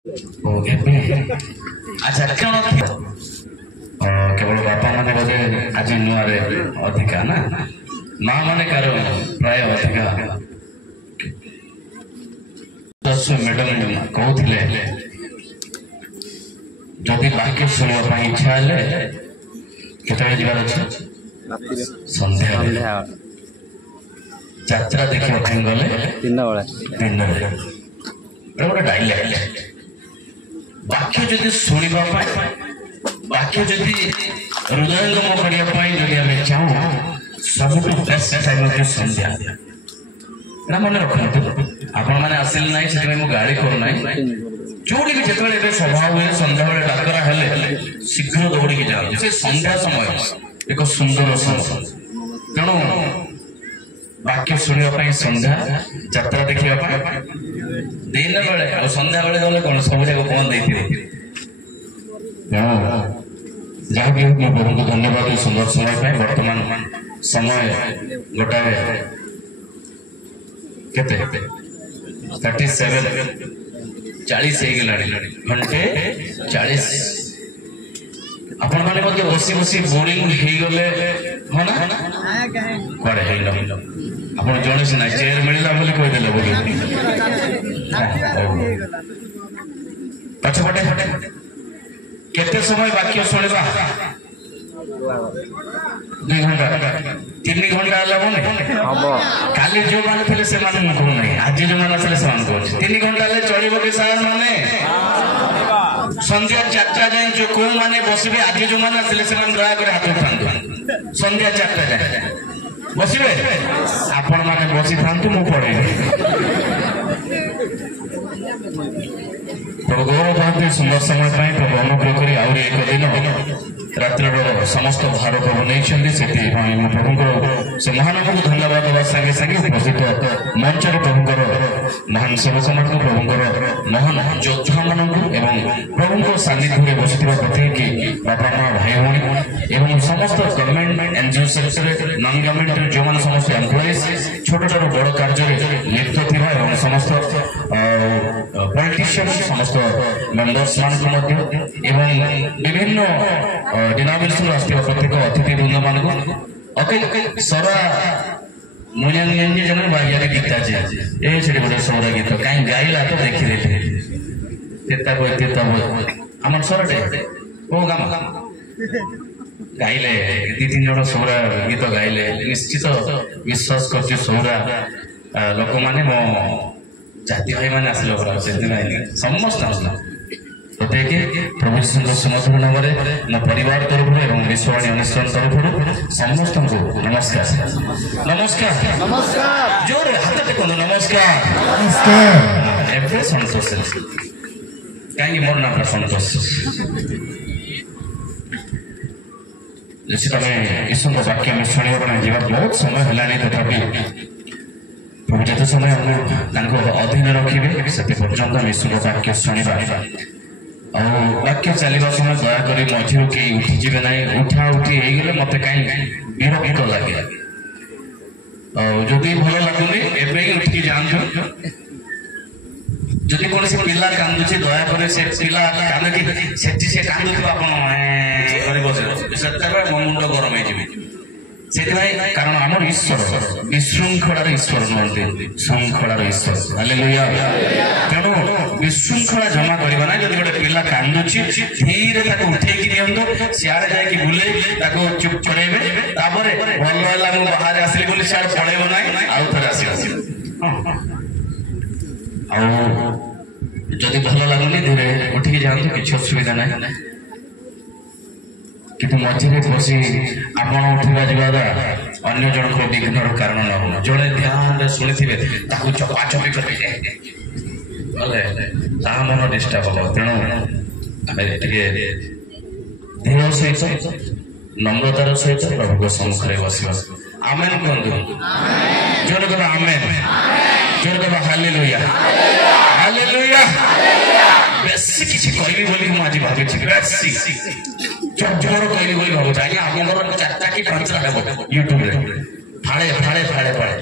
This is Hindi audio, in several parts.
अच्छा कौन केवल बापा माने बोधे आज नुआ अधिका ना माँ माने कार प्राय अधिका मैडम कहते जदि वाक्य शुणा इच्छा केत जबार अच्छे संध्या यात्रा देखा गले दिन गोटे डायलॉग वाक्य जदि शुणा वाक्य जदि हृदयंगम करने चाहूँ सब बेस्ट टाइम होती संध्या मन रखु आपण मैंने आसिले ना से गाड़ी करना जोड़ी भी जिते सभा हुए संध्या बेले डाकरा हेले शीघ्र दौड़ी जाओ से संध्या समय एक सुंदर समय तेणु वाक्य शुणा संध्या यात्रा देखा दिन बेले और संध्या बेले गले कौन सब जाक कौन देते जहाँ भी मैं प्रभु को धन्यवाद सुंदर समय वर्तमान समय गोटाए केते 37 40 घंटे 40 आपण माने मध्य बसी बसी बोरिंग हो गले हो ना करे हे न आपण जणे से ना चेयर मिलला बोली कहि देले बोली पछे पटे केते समय वाक्य सुनिबा 2 घंटा 3 घंटा लगने काली जो मान थे से मान कहू ना आज जो मान थे से मान कहू 3 घंटा ले चलिबो कि सार माने संध्या 4टा जाए जो को माने बसबे आज जो मान थे से मान दया कर हाथ उठांतु संध्या 4टा जाए बसबे आपण माने बसी थांतु मु पड़े प्रभु गौरव भांति सुंदर समय प्रभु अनुग्रह करी आउरी एक दिन रात्र समस्त भार प्रभु नहीं प्रभु से महानव को धन्यवाद देवा संगे संगे उपस्थित मंच प्रभुंर महान सेवक मान प्रभुंर महान योद्धा मान प्रभु सानिध्य बसी प्रत्येक बापा माँ भाई भाई एवं समस्त government NGO sector non government जो मैंने समस्त एम्प्लॉइज छोट छोट बड़ कार्य लिप्त थी समस्त पॉलिटिशियन समस्त मेंबर्स मान विभिन्न डिनोमिनेशन आसथिबा प्रत्येक अतिथि वृंद मान सरा मुझे जन बागिया गीता जे ए छे बड़े सौरा गीत कहीं गाइला तो देखी देते तेता बोल आमर सरटे ओ गाम गाइले 2-3 जन सौरा गीत गाइले निश्चित विश्वास कर सौरा लोक माने मो जाति भाई माने आसिलो समस्त आसला प्रत्येक प्रभु सुंदर सुमधुर नाम मो परिवार तरफ एवं विश्ववाणी अनुष्ठान तरफ समस्त को नमस्कार नमस्कार नमस्कार जोर हाथ टेक नमस्कार नमस्कार संतोष कहीं मोर नाम संतोष निश्चित आम ईश्वर वाक्य में शुणा बहुत समय है तथापि प्रभु जिते समय अधीन रखिए से पर्यटन ईश्वर वाक्य शुणा वाक्य चलवा समय दयाक मझी कई उठीजे ना उठा उठी होगले मत कहीं विरक्त लगे जदि भल लगुनि एवं उठिकी जातु जदि कौन से पिला कांदुचे दयाक से पिला कांदी से कांदु मन मुंड गरम से कारण आम ईश्वर विशृंखलार ईश्वर नुहति श्रृंखलार ईश्वर हालेलुया तेणु विशृंखला जमा करना ना जब गोटे पिला कांदुची धीरे उठे दिंतु सियाड़े जाकि बुले चुप करेबे तापरे भल है बाहर आसली बोली सियाड़े पड़ेब ना आउ थे आस जदि भल लगुनि धीरे उठिकी जातु किसी असुविधा ना किंतु मझे बसी आप उठा जावा अन्य जन को विघ्न कारण न हो जड़े ध्यान शुणी थे चपाचपी कर मन डिस्टर्ब हम तेणु धीर सहित नम्रतार सहित प्रभु सम्मुखें बसवा आमेन कहतु जोर कह आमेन जोर कह हालेलुया हालेलुया बेसी किसी कहबी बोली आज भावी बेसी जोर कहबी बोली भावुँ आज्ञा आम 4टा कि 5टा हे यूट्यूब फाड़े फाड़े फाड़े फाड़े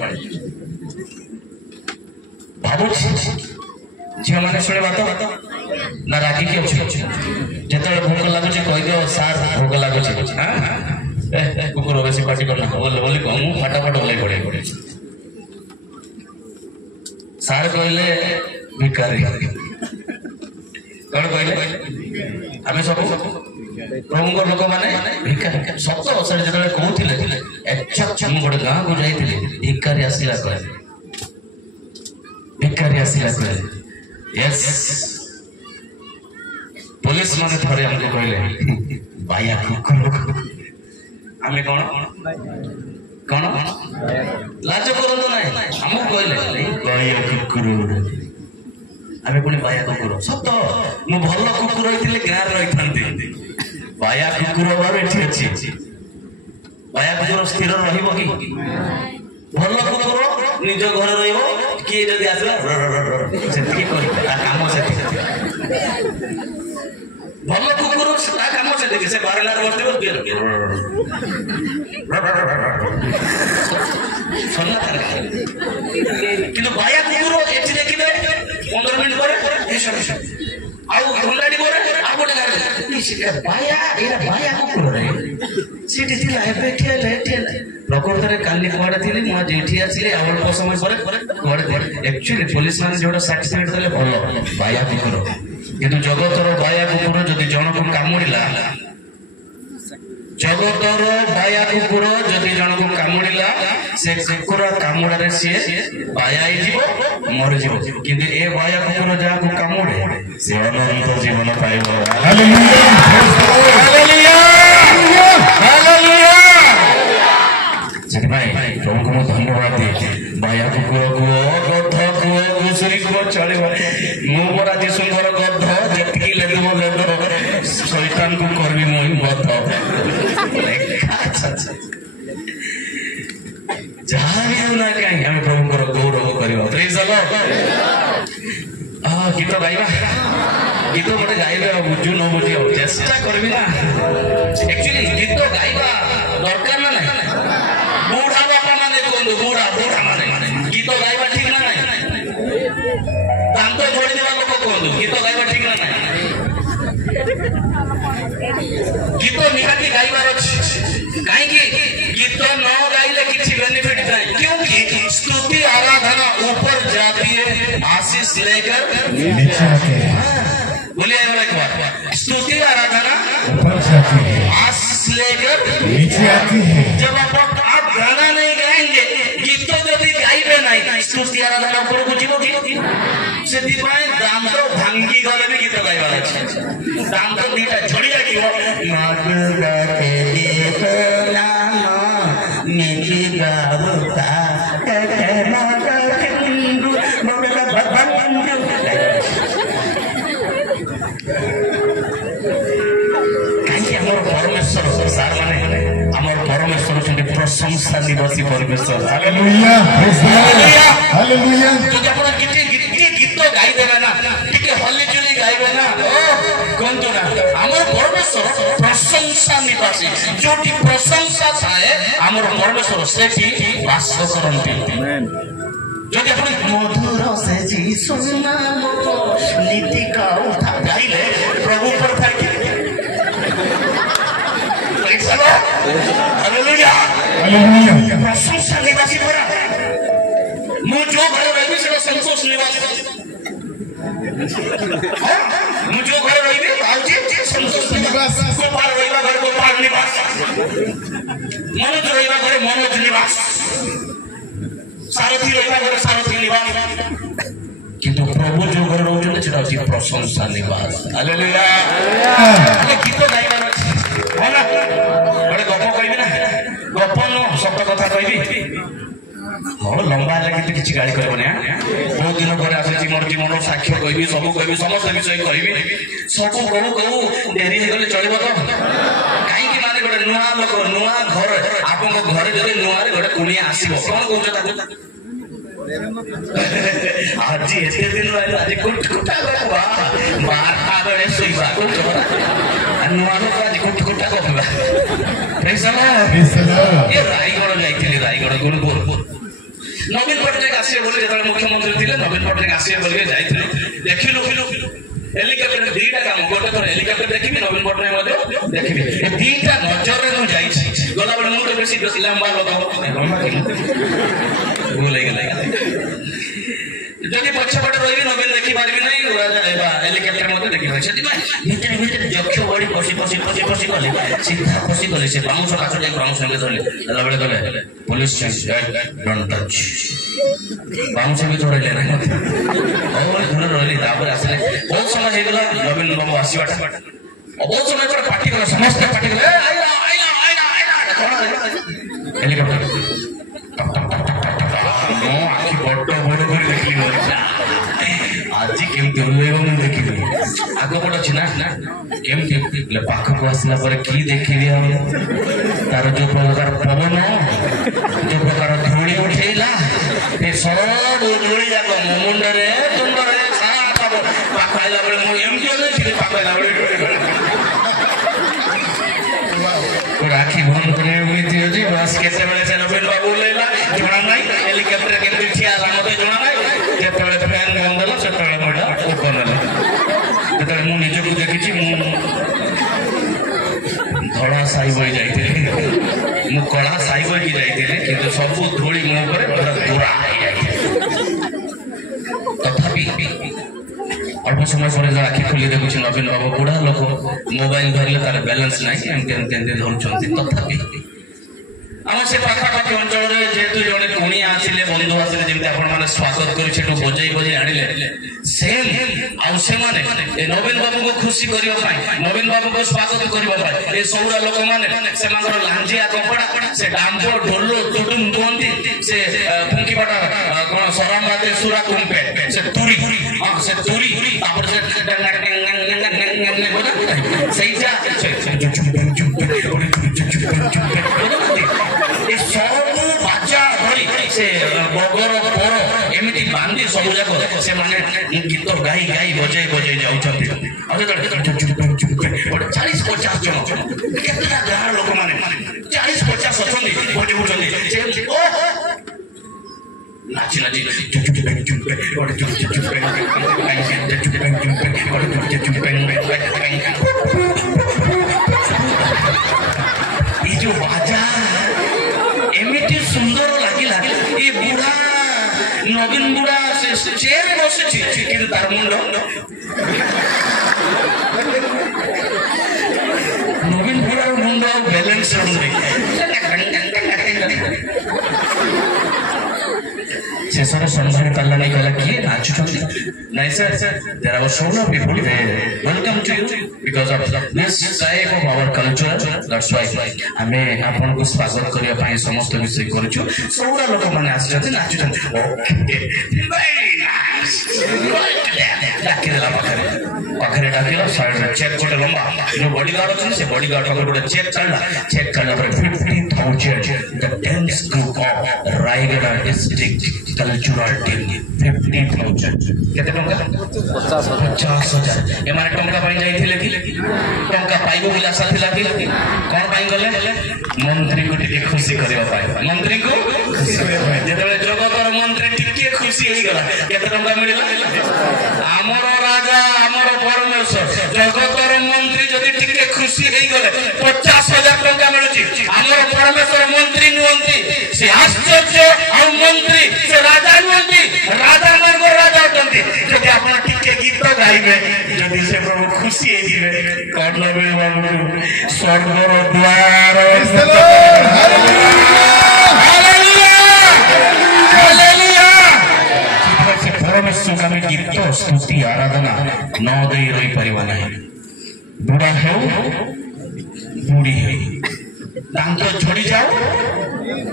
भावुँ झील मैंने शुणवा तो ନା ରାଗିକି ଅଛି ଯେତେବେଳେ ଭୋକ ଲାଗୁଛି କହିଦିଅ ସାର୍ ଭୋକ ଲାଗୁଛି କୁକୁର ବେଶୀ ପାଟି କରନା ବୋଲି କହ ମୁଁ ଫଟାଫଟ ଓହ୍ଲେଇ ପଡେ ସାର୍ କହିଲେ ଭିକାରୀ କଣ କହିଲେ ଆମେ ସବୁ ପ୍ରଭୁଙ୍କ ଲୋକମାନେ ଭିକାରୀ ସତ ଅସରେ ଯେତେବେଳେ କହୁଥିଲେ ମୁଁ ଗୋଟେ ଗାଁକୁ ଯାଇଥିଲି ଭିକାରୀ ଆସିଲା କହିଲେ ୟେସ୍ पुलिस माने थोड़े हमको कहले बाया कुकुर आमे कोन लाज करतो नाही हमको कहले बाया कुकुर आमे कोनी बाया कुकुर सत मु भलो कुकुर होइतिले गार रहिथांती बाया कुकुर बार एठी अछि बाया कुकुर स्थिर रहिबो की भलो कुकुर निज घर रहिबो की जदी आसला सेति करी काम सेति भलो कुकुर काम से देखिए से बारे लार बसते बोल सुनना था किंतु बाया कुकुर एठी देखिबे 15 मिनिट ପରେ ଏସବ ଆଉ ଘୋଲାଡି ପରେ ଆଉ ଗୋଟେ ଗାଡ଼ି ବାୟା ଏରା ବାୟା କୁକୁର ରେ ସେଠି ଥିଲା ଏବେ ଠେଲେ ପ୍ରକୃତରେ କାଲି କୁଆଡେ ଥିଲି ମୁଁ ଆଜି ଏଠି ଆସିଲି ଆଉ ଅଳ୍ପ ସମୟ ପରେ କୁଆଡେ एक्चुअली पुलिस ମାନେ ଯୋଉଟା ସାର୍ଟିଫିକେଟ ଦେଲେ ଭଲ ବାୟା କୁକୁର କିନ୍ତୁ ଜଗତର ବାୟା କୁକୁର ଯଦି ଜଣକୁ କାମୁଡ଼ିଲା ଜଗତର ବାୟା କୁକୁର ଯଦି ଜଣକୁ କାମୁଡ଼ିଲା ସେ କୁକୁର କାମୁଡ଼ାରେ ସିଏ ବାୟା ହେଇଯିବ ମରିଯିବ କିନ୍ତୁ ଏ ବାୟା କୁକୁର ଯାହାକୁ କାମୁଡ଼େ ସେ ଅନନ୍ତ ଜୀବନ ପାଇବ ସେଥିପାଇଁ ପ୍ରଭୁଙ୍କୁ ମୁଁ ଧନ୍ୟବାଦ ଦିଏ ବାୟା କୁକୁର କୁହ ଗଧ କୁହ ଘୁଷୁରୀ କୁହ ଚଳିବ ମୁଁ ପରା ଆଜି ସୁନ୍ଦର ଗଧ ଯେତିକି ଲେଦବ ଶୈତାନକୁ କରିବି ମୁଁ ଗଧ ଯାହା ବି ହେଉ ନା କାହିଁକି ଆମେ ପ୍ରଭୁଙ୍କର ଗୌରବ କରିବା ଗୀତ ଗାଇବା ଗୀତ ଗୋଟେ ଗାଇବେ ଆଉ ବୁଝୁ ନ ବୁଝି ଆଉ ଚେଷ୍ଟା କରିବି ନା एक्चुअली ଗୀତ ଗାଇବା ଦରକାର ନା ନାହିଁ ବୁଢା ବାପା ମାନେ କୁହନ୍ତୁ ବୁଢା ମାନେ ଗୀତ ଗାଇବା ଠିକ ନା ନାହିଁ ଦାନ୍ତ ଝଡ଼ିଦେବା ଲୋକ କୁହନ୍ତୁ ଗୀତ ଗାଇବା ଠିକ ନା ନାହିଁ गीत निहाती गाइबार अछि काहेकि गीत न गाइले किछि बेनिफिट नाही क्योंकि स्तुति आराधना ऊपर जाती है आशीष लेकर नीचे आती है बोलिए एक बार स्तुति आराधना ऊपर जाती है आशीष लेकर नीचे आती है जब आप गाना नहीं गाएंगे गीत जदि गाइबे नहीं स्तुति आराधना ऊपर को जीवो सेति पाए दांत भांगी गले भी गीत गाइबार अछि दांत दीटा झड़ी जागियो मगुरा के देखो नाम मेरी गावता कहना हिंदू मगला भगवान काहे हमर परमेश्वर सार माने हमर परमेश्वर छथि प्रशंसा निवासी परमेश्वर हालेलुया हालेलुया जो आपण गीत गाई देबे ना टिके हल्ली चुली गाइबे ना कोंतो ना हमर परमेश्वर प्रशंसा निवासी जोटी प्रशंसा थाए हमर परमेश्वर सेठी वास करंती आमेन जोटी आपण मधुर से जी सुना नीति का उठा गाइले प्रभु पर थाकी हालेलुया हालेलुया प्रशंसा निवासी परा मु जो घर रहबी से संतोष निवासी मुझे घर रही आउजी संतोष निवास गोपाल रहिबा घर गोपाल निवास मनोज रहिबा घर मनोज निवास सारथी रहिबा घर सारथी निवास किंतु प्रभु जो घर रहउछन सेटा अछि प्रशंसा निवास हालेलुया गीत गाइबार अछि होला बड़े गप कहबी ना गप न सत्य कथा कहबी हाँ लंबा लगे किसी गाड़ी करबनी बहुत दिन पर आसी मोर जीवन साक्ष्य कहबी सब कहबी समस्त विषय कहबी सब कहू कहू डेरी हो गले चलिब तो कहीं माने गोटे नुआ लोक नुआ घर आपन घर जदि नुआ रे गोटे कुनिया आसीबो कोन कहउछ ताकू आज एते दिन रहिला आज कुटकुटा करबा मारता बेले सोइबा नुआ लोक आज कुटकुटा करबा प्रेज द लॉर्ड ये रायगढ़ जाइथिली रायगढ़ गुरुपुर नवीन पट्टनायक आसे बोले जब मुख्यमंत्री थे नवीन पट्टनायक आसे बोल जाइए देखिलु हेलिकॉप्टर दीटा काम गोटे थोर हेलिकॉप्टर देखिबी नवीन पटनायक मध्ये देखिबी ए दीटा नजर रे जाईछि गला बळे मुंड बेसी लंबा लोग भूल गेला जदि पछपट रही नवीन देखी पारबी नहीं हेलिकॉप्टर मते देखि पारबी सेति भीतर भीतर दक्ष बड़ी पसी पसी पसी पसी गले सीधा पसी गले से बाउंस काछ जाई बाउंस संगे धरले गला बळे गले पुलिस डोंट टच बाउंस भी धरले नहीं और धर रहली तापर आसले बहुत समय हे गला नवीन बाबू आसीबाटा बहुत समय पर पार्टी गला समस्त पार्टी गला आइला आइला आइला आइला हेलिकॉप्टर नो आखि बड़ बड़ कर देखली आज केमती ओलेबो मु देखिबी आगो बड़ अछि ना केमती ले पाख को आसला पर की देखिबी हम तार जो प्रकार पवन जो प्रकार धूली उठेला ए सब धूली जाको मुंड रे तुंड रे सारा पाख आइला बळे मु एमती ओले छी पाख आइला बळे राखी बंद करे उम्मीद होजी बस केते बेले से नवीन बाबू लेला जणा नाही हेलिकॉप्टर केमती ठिया ला मते जणा नाही जेते बेले फैन बंदला सेते बेले मोडा ओपनला जेते मु निजे को देखिछि मु धड़ा साई होई जाईतिले मु कळा साई होई जाईतिले किंतु सब धूली मो पर दूरा तथापि अल्प समय पर आखि खोली देखुची नवीन बाबू बुढ़ा लोक मोबाइल धरले तार बैलेंस नहीं एमती धरुंट तथापि आम से पाखापाखि अंचल जेहेतु जड़े कुणी आसिले बंधु आसिले जमी आपने स्वागत कर बजई बजई आनिले सेम से नवीन बाबू को खुशी करने नवीन बाबू को स्वागत करने सबुरा लोक मैंने लांजिया कपड़ा से डांबो ढोल टुटुम कहती से फुंकीबाटा कौन सरामाते सुरा कुंपे से तुरी से तुरी एमती बांधी सब जाक से माने गीत गाई गाई बजे बजे जाऊँगी 40-50 जन केतना गाँव लोक मैंने 40-50 अच्छी बजे नाची नाची ये जो बाजा एमती सुंदर लगिला ये बुढ़ा नवीन बुढ़ा से चेयर बसे कि तार मुंड नवीन बुढ़ा मुंड बैलेंस शेषर संधान कला नहीं कला किए नाचुचंती नहीं sir there are so many people welcome to you because of this type of our culture that's why हमें आपन को स्वागत करिया पई समस्त विषय करछु सबरा लोक माने आछथि नाचुचंती वेरी नाइस डाके देला पाखरे डाकिला साइड में चेक कोटे लंबा नो बॉडीगार्ड अछि से बॉडीगार्ड पर गोटे चेक चलला पर 50,000 the dance group of Raigarh district cultural team 50,000 केते टंका 50,000 ए माने टंका पाई जाईथिले कि टंका पाइबो बोला आशा थिला कि कोन पाई गले मंत्री को टिके खुशी करबा पाई मंत्री को खुशी करबा पाई जेतले जगतर मंत्री टिके खुशी हेई गला केते टंका मिलिला हमर राजा हमर परमेश्वर जगतर मंत्री जदी टिके खुशी हेई गले 50,000 टंका मिलुची हमर परमेश्वर मंत्री नुंती से आश्चर्य आ मंत्री से राजा नुंती राजा मार्ग राजा होतंती जदी आपण टिके गीत गाइबे जदी से प्रभु खुशी हेई दिबे कोन नबे बाबू स्वर्गर द्वार परमेश्वर आम गीत स्तुति आराधना न दे रही परिवा नहीं बुढ़ा हो बुढ़ी हो दांत झड़ी जाओ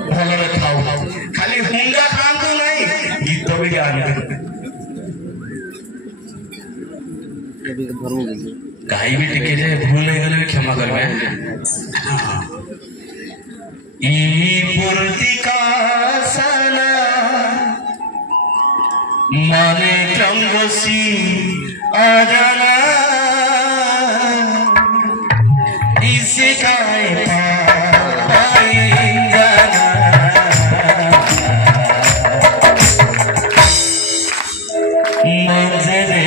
भलरे खाओ खाली हुंगा खांतु नहीं गीत भी गाने गाई भी टिके जे भूल गले क्षमा करबे ई पूर्तिका सना माने क्रंगसी आजना इसे काय पाई जाना मंजरे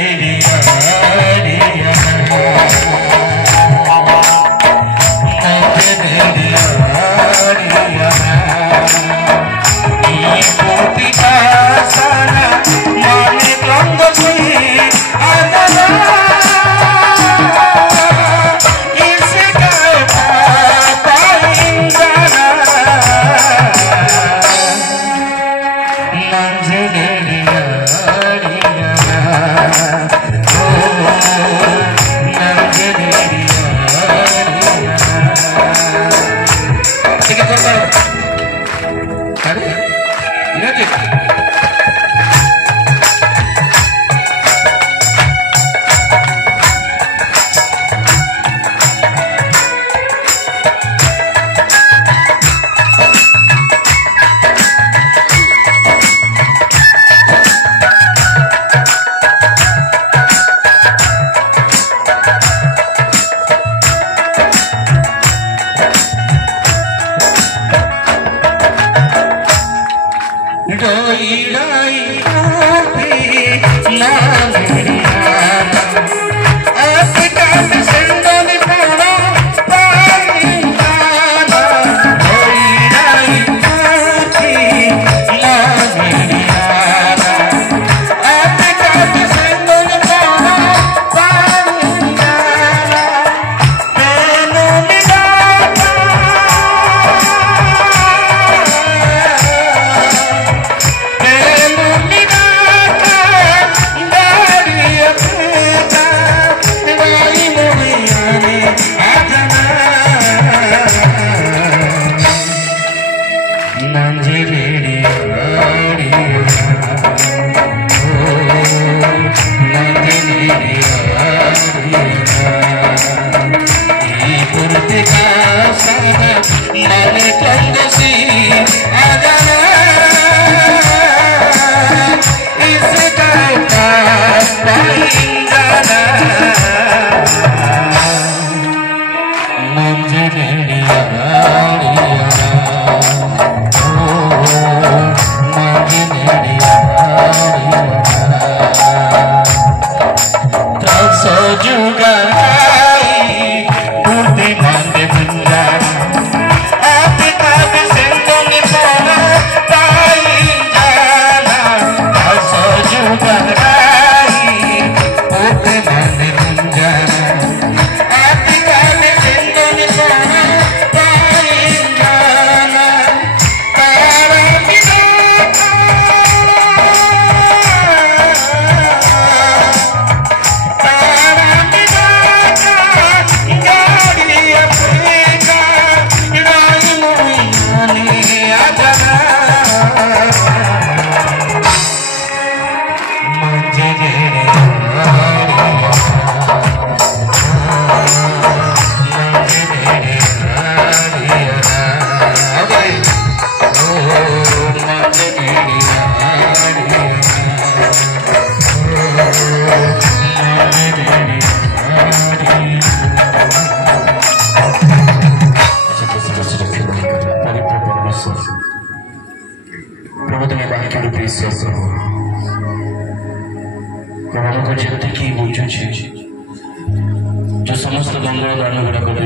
जो समस्त गंगा दान गुड़ा कर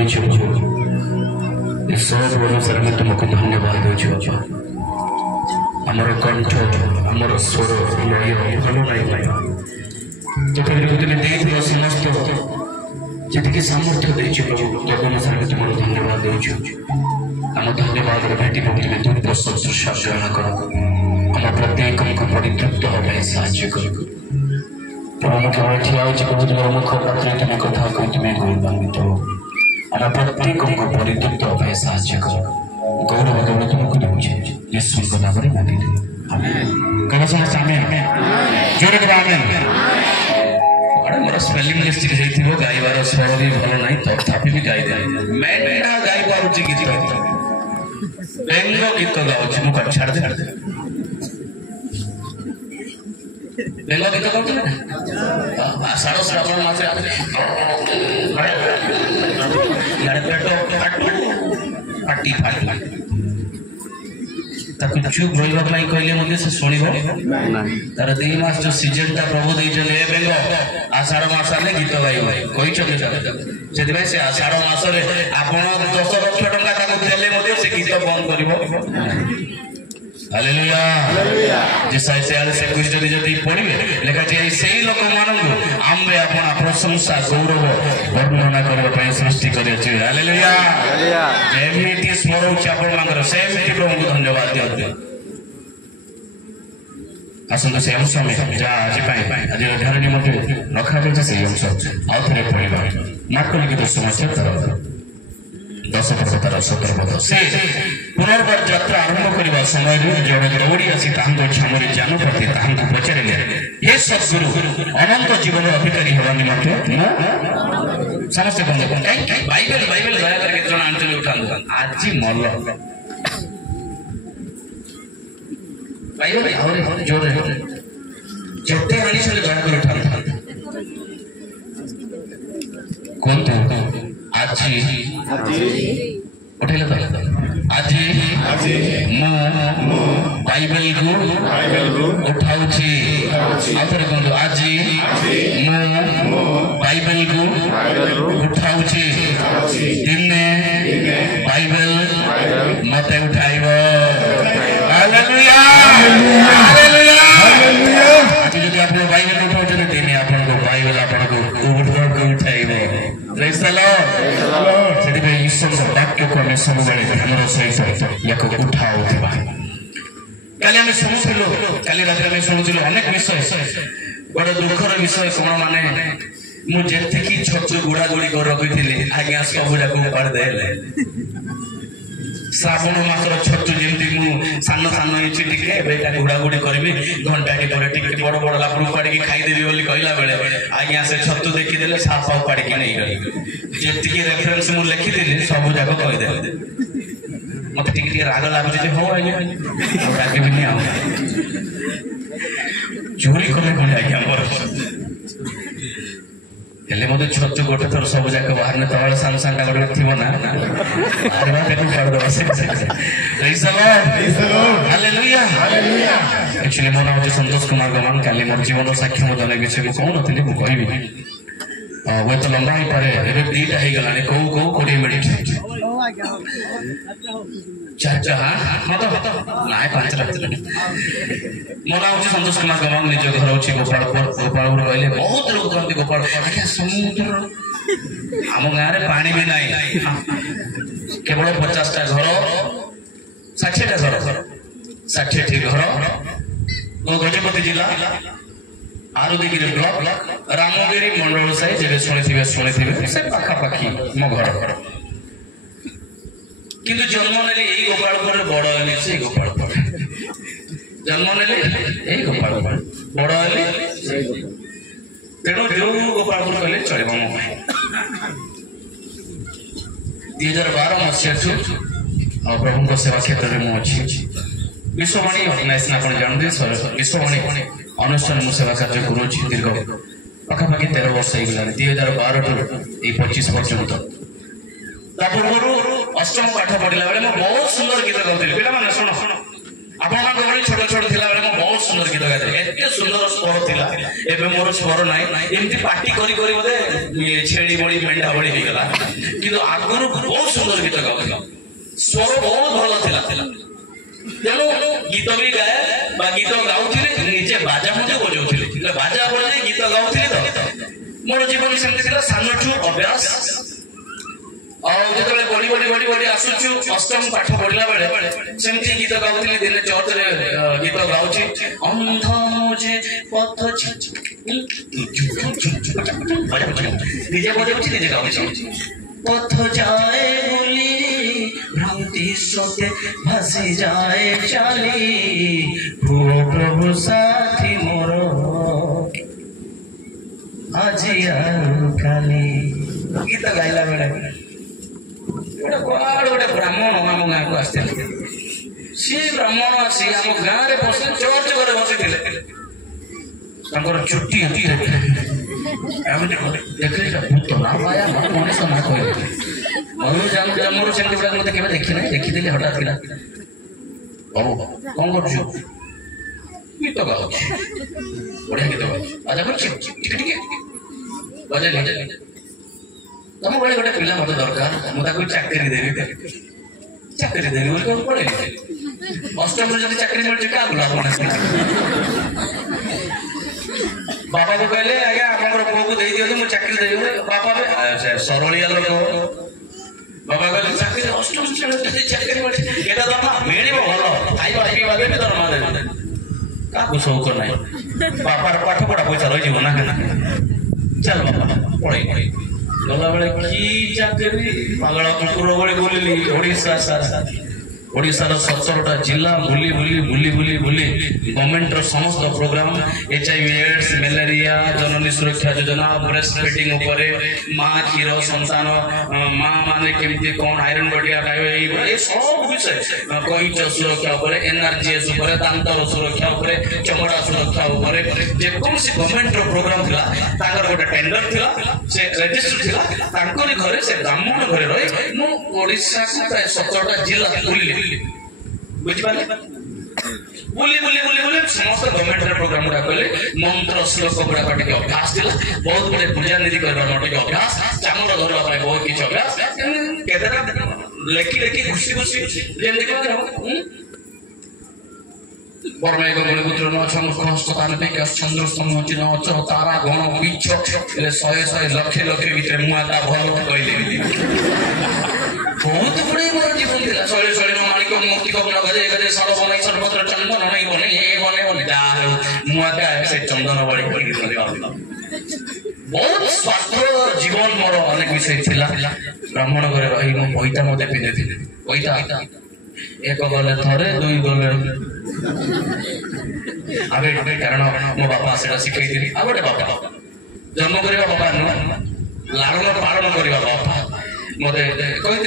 सब अनुसार में तुमको धन्यवाद देछु बापा आमर कंठ आमर स्वर लय भल नाई जो कहते समस्त जी सामर्थ्य देछु प्रभु तब अनुसार में तुम धन्यवाद देछु आम धन्यवाद भेटी प्रभु तुम्हें तुम प्रशंसा ग्रहण कर आम प्रत्येक परितृप्त होगा साहाଯ୍य कर प्रभु केवल ठिया प्रभु तुम मुख पात्र तुम्हें कथा कही तुम्हें गौरवान्वित हो आम प्रत्येक परितृप्त होगा साहाଯ୍य कर गौरव केवल तुमको देउछे यीशु के नाम रे मांगिले आमेन कह समस्त आमेन जोरे कह आमेन अरे मोर स्पेलिंग मिस्टेक हेतिबो गाइबार स्वर भी भलो नाही तथापि भी गाइ दे मेंढा गाइ पारुची गीत बेंगो गीत गाउची मु छाड़ दे बेंगो गीत गाउची ना आषाढ़ श्रावण मासे यार पेटो पाटी फाटी ताकि चुप रहिबा पई कहले मते से सुनिबो तार 2 मास जो सीजन ता प्रभु दे जले बेंगो आषाढ़ मास ले गीत गाइबो कहि छके सेति भाई से आषाढ़ मास रे आपण 10 लाख टका ताको देले मते से गीत बंद करिवो हालेलुया हालेलुया जिसाई से आले से कुछ जदी पढ़िबे लेखा जे सेही लोक मानंगु आम्बे आपण प्रशंसा गौरव वर्णना करबा पई सृष्टि करे छै हालेलुया हालेलुया जेमिति स्मरो चापल मांगर सेमिति प्रभु को धन्यवाद दियो आसंत से अंश में जा आज पाई आज ध्यान निमंत्रण रखा जाय से अंश आ थरे पढ़िबा मार्क लिखित समस्या तरफ 10 पद 17 पद से पुनर्बार यात्रा आरंभ करबा समय जड़े दौड़ी आसी तांको छमरे जानु प्रति तांको पचरेले हे सद्गुरु अनंत जीवन अधिकारी हेबा निमंत्रण समस्त बंद बाइबल बाइबल दया करके जण आंचल उठान आज मल बाइबल और जोर जते आनी से दया कर उठान कोन तो आज उठेले तो आज मु बाइबल को उठाउछि आथरे कोन आज मु बाइबल को उठाउछि दिने बाइबल मते उठाइबो हालेलुया हालेलुया आज जदि आप बाइबल उठाउछि दिने आपन को बाइबल आपन को उठाइबो प्रेज द लॉर्ड सेति बे ईश्वर वाक्य को हमें सब बड़े ध्यान सहित याको उठाओ दिबा काली हमें सुनुथिलो काली रात में सुनुथिलो अनेक विषय बड़ दुखर विषय कोन माने मु जेते की छछु गुडा गुडी कर रखिथिली आज्ञा सब जाको उपाड़ देले श्रावण मासर छतु जमी सान सान इच्छी टे घोड़ा घोड़ी करी घंटाटी पर टे बड़ बड़ लापड़ पाड़ी खाईदेवी बोली कहला बेले आज्ञा से छतु देखीदे साफ साफ पाड़ी नहीं गली जी रेफरेन्स मुझे लिखिदी सब जाक कहीदे मत राग लगुच हाँ आज्ञा रागबिनी आ चोरी कले कौन आज्ञा मोर हेले मत छतु गोटे थर सब जाक बाहर ने तला साम सामटा गोटे थी ना एक्चुअली मो ना संतोष कुमार गमान काली मोर जीवन साक्षी मो जन विषय को कहूँ नी मुझे कहबी वो तो लंबा ही पारे एवं दीटा हो गला कौ कौ 20 मिनट चाचा हाँ तो ना 5 रात मो ना संतोष कुमार गमान निज घर हूँ गोपालपुर कहले बहुत लोग कहते गोपाल आज्ञा समुद्र आम गाँव में पानी भी ना केवल 50टा घर 60टा घर 60टी घर गजपति जिला आरुदिगिरी ब्लॉक रामगिरी मंडल साई जे शुणी से पाखापाखि मो घर किंतु जन्म नेली यही गोपालपुर बड़ हेली से गोपालपुर जन्म नेली यही गोपालपुर बड़ हेली तेणु जो गोपालपुर कहले चल मो 2012 मसीहा प्रभु सेवा क्षेत्र में मुझे विश्ववाणी ऑर्गेनाइजेशन आप जानते विश्ववाणी अनुष्ठान मु सेवा कार्य करुच्छी दीर्घ पाखापाखि 13 वर्ष हो गला 2012 टू 25 पर्यंत पूर्व अष्टम पाठ पढ़ला बेले बहुत सुंदर गीत गाउଥିଲି पिला शुण आपण छोट छोट थिला बेले बहुत सुंदर गीत गाइଥିଲି एते सुंदर स्वर थिला एबे मोर स्वर नाही एमती पार्टी करी करी बोले छेड़ी बड़ी मेंढा बड़ी हो गला किंतु आगुरु बहुत सुंदर गीत गाउଥିଲି स्वर बहुत भलो थिला तेणु गीत भी गाए गीत गाउଥିଲି निजे बाजा मते बजाउଥିଲି बाजा बजाई गीत गाउଥିଲି तो मोर जीवन सेमती सानठू अभ्यास जो बड़ी बड़ी बड़ी बड़ी आसुचु अष्टम पाठ पढ़ला बेले सेमती गीत गाउଥିଲି दिन चर्च रे गीत गाउछि अंध मुझे पथ निजे बजाउछि निजे गाउछि पथ जाए बोली भ्रांति स्रोते भासी जाए चाली भुव प्रभु साथी मोर আজি काली गीत गाइला बेले गोटे ब्राह्मण आम गाँव को आसते सी ब्राह्मण आसी आम गाँव में बस चर्च घरे बसी छुट्टी देखिए भूत ना पाया मनीष ना कह मोर सेमती गुड़ा मत के देखी ना देखी हठात किना बाबू कौन कर गीत गाँव बढ़िया गीत गाँव अच्छा बजे तुम बड़े गोटे पिला मत दरकार मुझे चाकरी देवी बोल पड़े अष्टम जब चाकरी मिलती क्या लाभ बाबा को कहले आज्ञा आम पुओ को दे दिखाँ मुझे चाकरी देवी बाबा सरलिया लोक बाबा कहले चाकरी अष्टम श्रेणी चाकरी मिलती दरमा मिल भल खाଇବା पिवा भी दरमा देवे क्या शौक ना बापार पाठ पढ़ा पैसा रही ना चल बाबा पढ़े गला बेले की चाकरी पागल कुकुर भली बुलिली ओडिशार 17टा जिला बुली बुली बुली बुली बुली गवर्नमेंट समस्त प्रोग्राम HIV एड्स मलेरिया जननी सुरक्षा योजना ब्रेस्ट फीडिंग उपरे माँ क्षीर संतान माँ माने केमती कौन आयरन बढ़िया खाइबे ए सब विषय कईच सुरक्षा उपरे एनआरजीएस उपरे दांतर सुरक्षा उपरे चमड़ा सुरक्षा उपरे जेकोसी गवर्नमेंट प्रोग्राम थिला ताकर गोटे टेंडर थिला से रजिस्टर थिला तांकरी घरे से ब्राह्मण घरे रही मु ओडिशा को प्राय 17टा जिला बुलिली बुझिपाले बुली बुली बुली बुली समस्त गवर्नमेंट प्रोग्राम गुड़ा कहले मंत्र श्लोक गुड़ा टिके अभ्यास थिला बहुत बड़े पूजा निधि करबा टिके अभ्यास चामर धरबा पाए बहुत किछ अभ्यास केदरा लेखी लेखी खुशी खुशी जेंदी कर बर्मेग मणिपुत्र न छंस्तान विकास चंद्र स्तंभ चिन्ह अचर तारा गण बीच 100 लक्ष लक्ष भीतर मुआता भल कहले बहुत बड़े मोर जीवन थिला शैली शैली मालिक मूर्ति को गजे गजे साल बनै सर्वत्र चंदन नै बनै ए बनै जा मुआता से चंदन बड़ी पड़ी बहुत स्वार्थ जीवन मोर अनेक विषय थिला ब्राह्मण घरे रही मो पैता मते पिने थिले पैता एक गले थरे दुई गले आगे कारण मो बापा से शिखई थी आ गोटे बापा जन्म करवा बापा नुह लालन पालन करवा बापा मत कही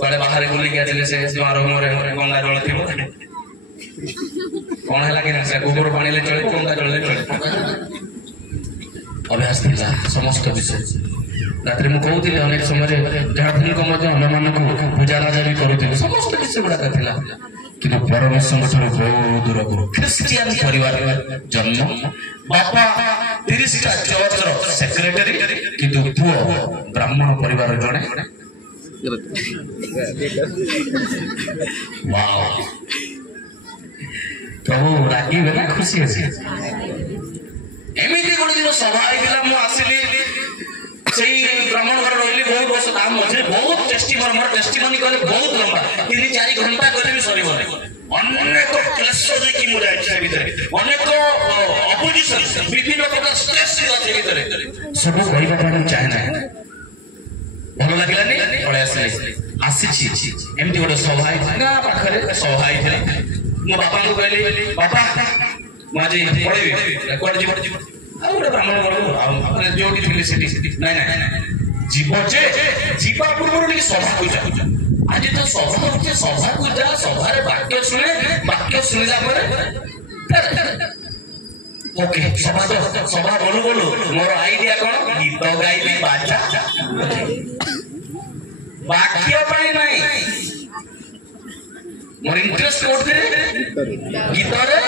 बड़े बाहर बुलिक आते से रूम गंगा जल थी कौन है कि गोबर पानी चले गंगा जल चले अभ्यास था समस्त विषय रात में कहती अनेक समय झारखंड को पूजा राजा भी करुले समस्त विषय गुड़ाक कि परमेश्वर बहुत दूर ख्रिस्टियन परिवार जन्म बापा 30टा चर्चर सेक्रेटरी किंतु पुओ ब्राह्मण परिवार जड़े प्रभु रागी ना खुशी अच्छी एमती गोटे दिन सभा आसली से ब्राह्मण घर रही बहुत वर्ष दाम मझे बहुत टेस्टिमनी कले बहुत लंबा 3-4 घंटा कले भी सर अनेक क्लेश देखी मुझे अनेक अपोजिशन विभिन्न प्रकार स्ट्रेस सब कहना चाहे ना भल लगे पलि आसी एमती गोटे सभा गाँ पाखे सभा मो बापा को कहली बापा मुझे पढ़ेबी कौन जीव गोटे ब्राह्मण घर जो ना जीव जे जीवा पूर्व सभा को जा आज तो सभा सभा को जा सभा वाक्य शुणिला ओके सभा बोलू बोलू मोर आइडिया कौन गीत गाइबी बाजा वाक्य नहीं मोर इंटरेस्ट कोठे गीत रे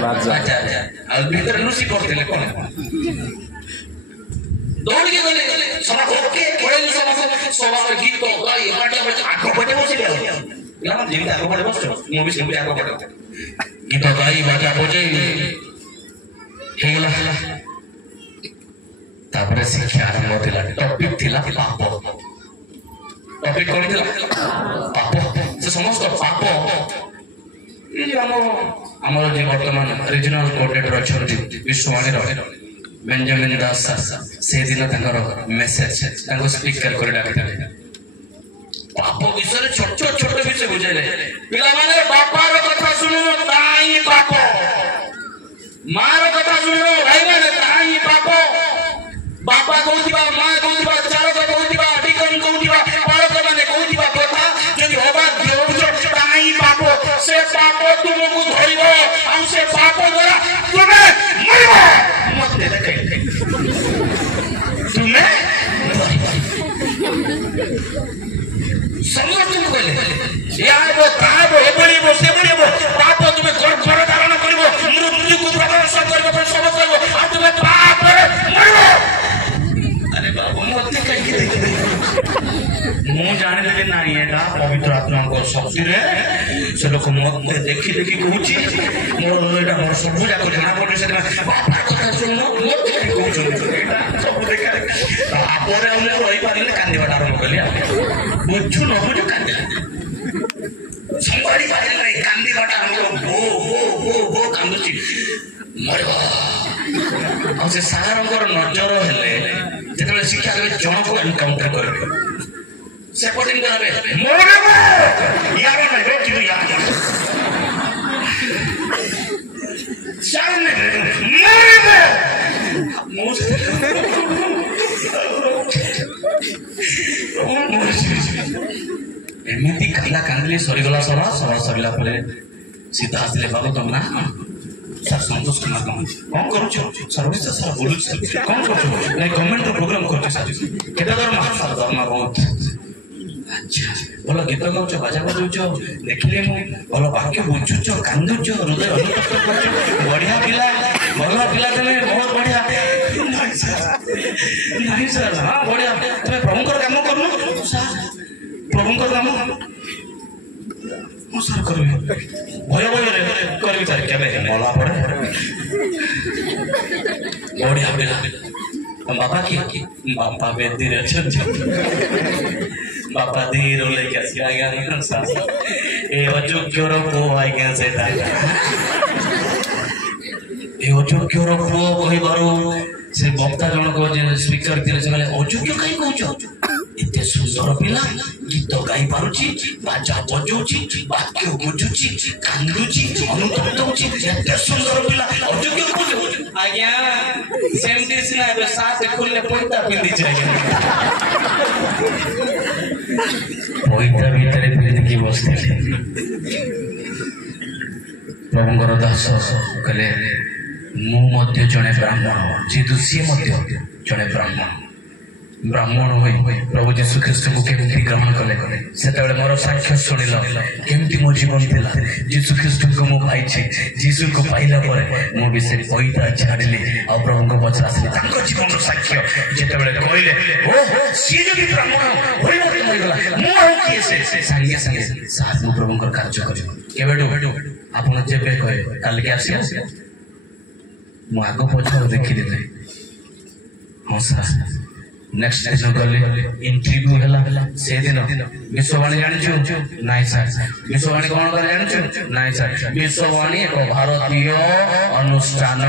बाजा आ भीतर लुसी पड़ते कौन दौड़ के गले सभा ओके पड़े सभा गीत गाई आग पटे बस जमी आग पटे बस मु भी सेमती आग पटे गीत गाई बाजा बजे तापर शिक्षा आरंभ थिला टॉपिक थिला पाप टॉपिक कौन थिला पाप से समस्त पाप ये हमर जे वर्तमान रीजनल कोऑर्डिनेटर अछंती विश्ववाणी रो बेंजामिन दास से दिन तंगर मेसेज तंग स्पीकर कर डाकिले पाप विषय छोट छोट विषय बुझाइले पिला माने बापार कथा सुनो ताई पाप मार कथा सुनो भाई माने ताई पाप बापा कहउतिबा मां कहउतिबा चारक कहउतिबा डिकन कहउतिबा पारक माने कहउतिबा कथा जदि अबाध्य होउछ ताई पाप से पाप तुमको धरिबो आ से पाप द्वारा तुमे मरिबो मत देखे तुमे समझ तुम कहले यार वो ताब ओबळीबो से बळीबो पाप तुमे घर धारण करिबो मृत्यु को प्रवेश करिबो पर सब करिबो आ तुमे पाप मरिबो अरे बाबू मत कहि देखि मु जाने ले ना एटा पवित्र आत्मा को शक्ति रे से लोक मत देखि देखि कहूची मोर एटा मोर सब जाक जना पड़े से बापा कथा सुनो मत कहूची एटा सब देखा तापरे हम रही पारिले कांदिबा आरंभ कली बुझु न बुझु कांदे संभाड़ी पारिले कांदिबा आरंभ हो हो कांदुची मरबा आ से सारंगर नजर हेले जेतले शिक्षा देबे जन को एनकाउंटर करबे सपोर्टिंग करबे मोरबे यार नै रे कि यार सामने मोरबे मोस एमती कांदा कांदली सरीगला सभा सरीला परे सीधा आसले बाबू तुम ना सर संतोष कुमार कौन करूछ सर्विस सर बोलू कौन करूछ नहीं गवर्नमेंट प्रोग्राम करूछ सर केटा दरमा सर दरमा बहुत अच्छा बोलो गीत गाउछ बाजा बजाउछ देखिले मु बोलो वाक्य बुझुछ कांदुछ हृदय अनुतप्त करछ बढ़िया पिला तमे बहुत बढ़िया नहीं सर हां बढ़िया तमे प्रभुकर काम करनु सर प्रभुकर काम मो सर करबी भय रे करबी सर केबे मला पड़े बढ़िया पिला बापा की बापा बेदी रे छ बापा धीरो लेके आसी आ गया ए अयोग्यर को आ गया सेटा ए अयोग्यर को कहि बारो से वक्ता जन को जे स्पीकर दिले से अयोग्य कहीं कहउछ एते सुंदर पिला गीत गाई पारुची बाजा बजाउची वाक्य बुझुची कांदुची अनुतप्त होची एते सुंदर पिला अयोग्य कोन आज्ञा सेमती सिना ए साथ खुलले पोइता पिंदी छै पोइता भीतरे पिंदी की बसते प्रभुଙ୍କର ଦାସ କହିଲେ ମୁଁ ମଧ୍ୟ ଜଣେ ବ୍ରାହ୍ମଣ ଯେହେତୁ ସିଏ ମଧ୍ୟ ଜଣେ ବ୍ରାହ୍ମଣ ହୋଇ ପ୍ରଭୁ ଯୀଶୁ ଖ୍ରୀଷ୍ଟଙ୍କୁ କେମିତି ଗ୍ରହଣ କଲେ ସେତେବେଳେ ମୋର ସାକ୍ଷ୍ୟ ଶୁଣିଲ କେମିତି ମୋ ଜୀବନ ଥିଲା ଯୀଶୁ ଖ୍ରୀଷ୍ଟଙ୍କୁ ମୁଁ ପାଇଛି ଯୀଶୁଙ୍କୁ ପାଇଲା ପରେ ମୁଁ ବି ସେ ପଇତା ଛାଡ଼ିଲି ଆଉ ପ୍ରଭୁଙ୍କ ପଛରେ ଆସିଲି ତାଙ୍କ ଜୀବନର ସାକ୍ଷ୍ୟ ଯେତେବେଳେ କହିଲେ ଓ ସିଏ ଯଦି ବ୍ରାହ୍ମଣ ପରିବର୍ତ୍ତନ ହୋଇଗଲା ମୁଁ ଆଉ କିଏ ସେ ସାଙ୍ଗେ ସାଙ୍ଗେ ସାର୍ ମୁଁ ପ୍ରଭୁଙ୍କର କାର୍ଯ୍ୟ କରିବ କେବେଠୁ ଆପଣ ଯେବେ କହେ କାଲିକି ଆସିବ ମୁଁ ଆଗ ପଛରେ ଦେଖିଦେଲି ହଁ ସାର୍ नेक्स्ट दिन गली इंटरव्यू हला से दिन विश्ववाणी जानछु नाइ सर विश्ववाणी कोन करे जानछु नाइ सर विश्ववाणी एक भारतीय अनुष्ठान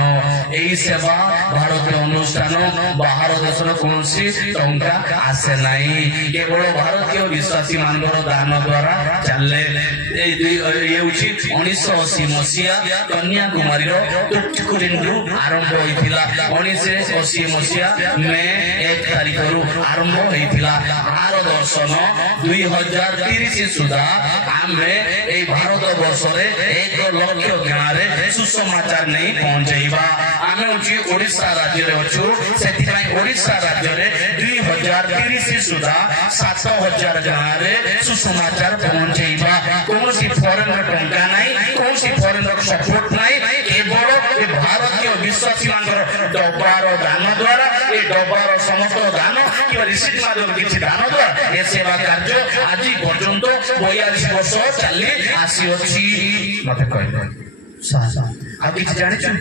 एई सेवा भारतीय अनुष्ठान बाहर देशर कोनसी टंका आसे नाही केवल भारतीय विश्वासी मानकर दान द्वारा चले एउछि 1980 मसिया कन्याकुमारी रो तुटकुरिंदु आरंभ होइतिला 1980 मसिया में 1 तारिखरु आरंभ होइतिला आर दर्शन 2030 सुधा आमे ए भारत वर्ष रे 1 लाख गाँ रे सुसमाचार नहीं पहुंचैबा आमे उची ओडिसा राज्य रे अछु सेति पई ओडिसा राज्य रे 2030 सुधा 7000 गाँ रे सुसमाचार पहुंचैबा कोनसी फॉरेन टंका नाही कोनसी फॉरेन सपोर्ट नाही केवल ए भारतीय विश्वासी मानकर डब्बार दान द्वारा ए डब्बार समस्त दान कि रिसीट माध्यम किछि दान द्वारा ए सेवा कार्य आज पर्यंत 42 वर्ष चली आसी अछि मते कहले सास आ किछि जानि छु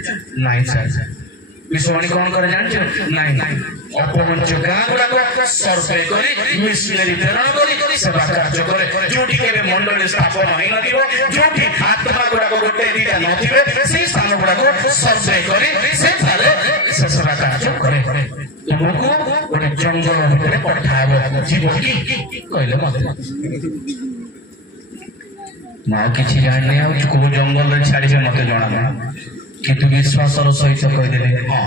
नाही सर विश्ववाणी कोन करे जानि छु नाही अपमंच गाँ गुड़ा सर्वे करी मिशनरी प्रेरण करी सेवा कार्य करे जोटी केबे मंडली स्थापन होई नथिबो जोटी आत्मा गुड़ा गोटे दीटा नथिबे से स्थान गुड़ा सर्वे करी से थारे सेवा कार्य करे तुमको गोटे जंगल भितरे पठाबो जीव की कहले मते ना किछि जानि आ को जंगल रे छाडी से मते जणा किंतु विश्वास रो सहित कहि देले हां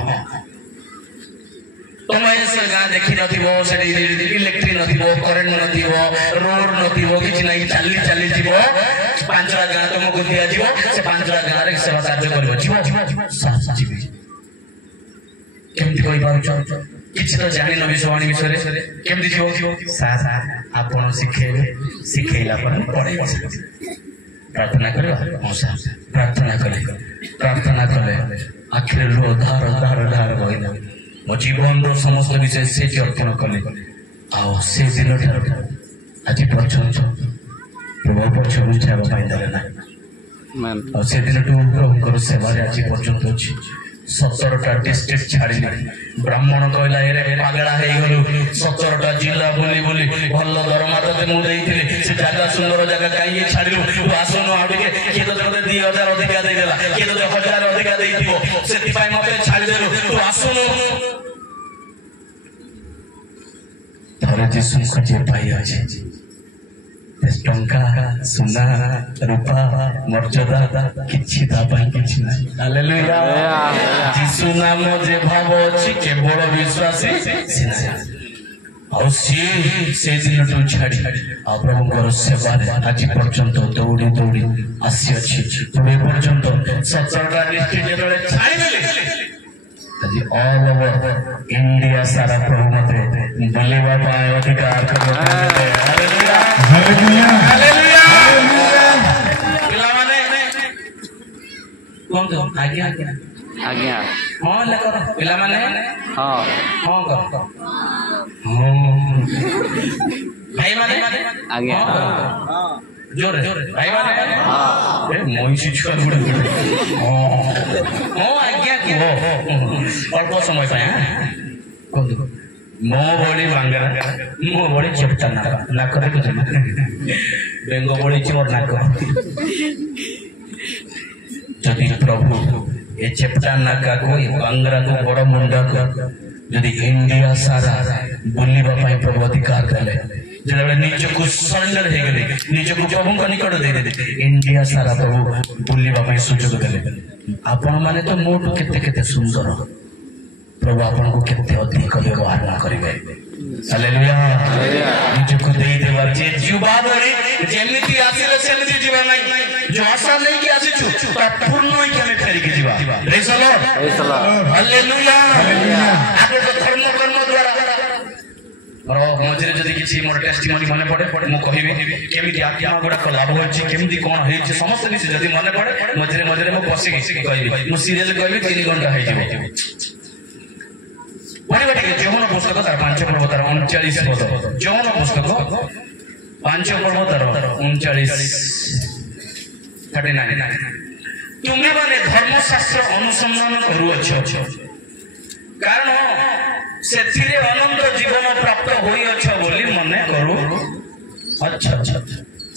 तुम ऐसे गाँ देखी नथिबो सेठी इलेक्ट्रिक नथिबो करंट नथिबो रोड नथिबो किछि नै चली चली जीवो पांचरा गाँ तुमको दिया जीवो से पांचरा गाँ रे सेवा कार्य करबो जीवो साथ जीवी केमति कोइ पाउछ किछि तो जानि न विश्ववाणी विषय केमति जीवो साथ आपण सिखेला पर पड़े प्रार्थना करो हां साथ प्रार्थना करे आखिर रो धार धार धार होइना मो जीवन रो समस्त विषय से अर्पण कले आओ से दिन आज पर्यंत प्रभु पक्ष बुझाबा पाई देले ना और से दिन टू प्रभुकर सेवा आज पर्यंत अछि 17टा डिस्ट्रिक्ट छाड़ी ब्राह्मण कहला रे पागला हे गलु 17टा जिला बोली बोली भल दरमा तते मु देइथिले से जागा सुंदर जागा काई छाड़िलु तू आसनो आडके के तो जते 2000 अधिका दे देला के तो 1000 अधिका देइथिबो सेति पाई मते छाड़ी देलु तू आसनो थरे जीसु खजे पाई अछि टंका सुना रूपा मर्यादा किछि ता पाई किछि नै हालेलुया जीसु नाम जे भाव अछि केवल विश्वासी सिना और से दिन टू छाड़ी आ प्रभुଙ୍କର सेवा आज पर्यंत दौड़ी दौड़ी आसी अछि पुणे पर्यंत 17टा डिस्ट्रिक्ट जेतले छाड़ी देले आज ऑल ओवर इंडिया सारा प्रभु मते बोलेबा पाए अधिकार हालेलुया हालेलुया हालेलुया पिला माने कोन तो आज्ञा आज्ञा हां लेको पिला माने हां हां कर हां भाई माने आज्ञा हां जोर भाई माने हां ए मोइसी छुआ गुडे हां हां आज्ञा की हो अल्प समय पाए कोन मो बड़ी बांगरा मो बड़ी चपटा ना करे कुछ बेंगो बड़ी चोर ना को जदि प्रभु ए चपटा नाका को बांगरा को बड़ मुंडा को जदि इंडिया सारा बुलवा प्रभु अधिकार देले जब निज को सरेंडर हो गले निज को प्रभु का निकट दे दे इंडिया सारा प्रभु बुलवा सुजोग देले आपण माने तो मोटू केते केते सुंदर प्रभु आपण को केते अधिक व्यवहार ना करिवे हालेलुया निज को दे देवा जे जुबा बरे जेमिति आसीले सेमिति जीवा नाही जो आशा नहीं कि आसीछु ता पूर्ण होई के फेरी के जीवा प्रेज द लॉर्ड हालेलुया आगे तो धर्म कर्म द्वारा और मझे जदि किछि मोर टेस्टिमनी मने पड़े मु कहिबे केमिति आत्मा गुडा को लाभ होछि केमिति कोन हेछि समस्त किछि जदि मने पड़े मझे मझे मु बसि कहिबे मु सीरियल कहिबे 3 घंटा हे जिवो पढ़िबा ठीक जौन पुस्तक तार 5 पर्व तार 39 पद जौन पुस्तक 5 पर्व तार 39 39 तुमे माने धर्मशास्त्र अनुसंधान करूअछ कारण सेथिरे अनंत जीवन प्राप्त होई अछ बोली मने करू अच्छा अच्छा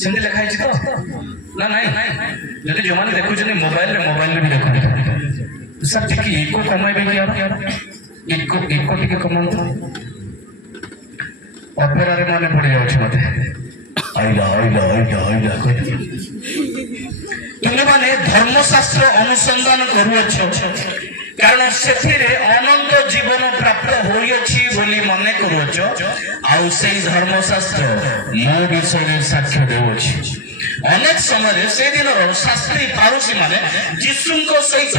सेंति लिखाई छी तो ना नहीं जदि जो माने देखु जने मोबाइल रे भी देखु सर ठीक एको कमाइबे कि यार एको टिके कमांतो ऑपेरा रे माने पड़ जाउछ मते आइला तुमे माने धर्मशास्त्र अनुसंधान करूअछ कारण सेथिरे अनंत जीवन प्राप्त होइछि बोली मने करूछ आउ सेही धर्मशास्त्र मो विषय साक्ष्य देउछि अनेक समय से दिन शास्त्री फारूसी माने यीशुको सहित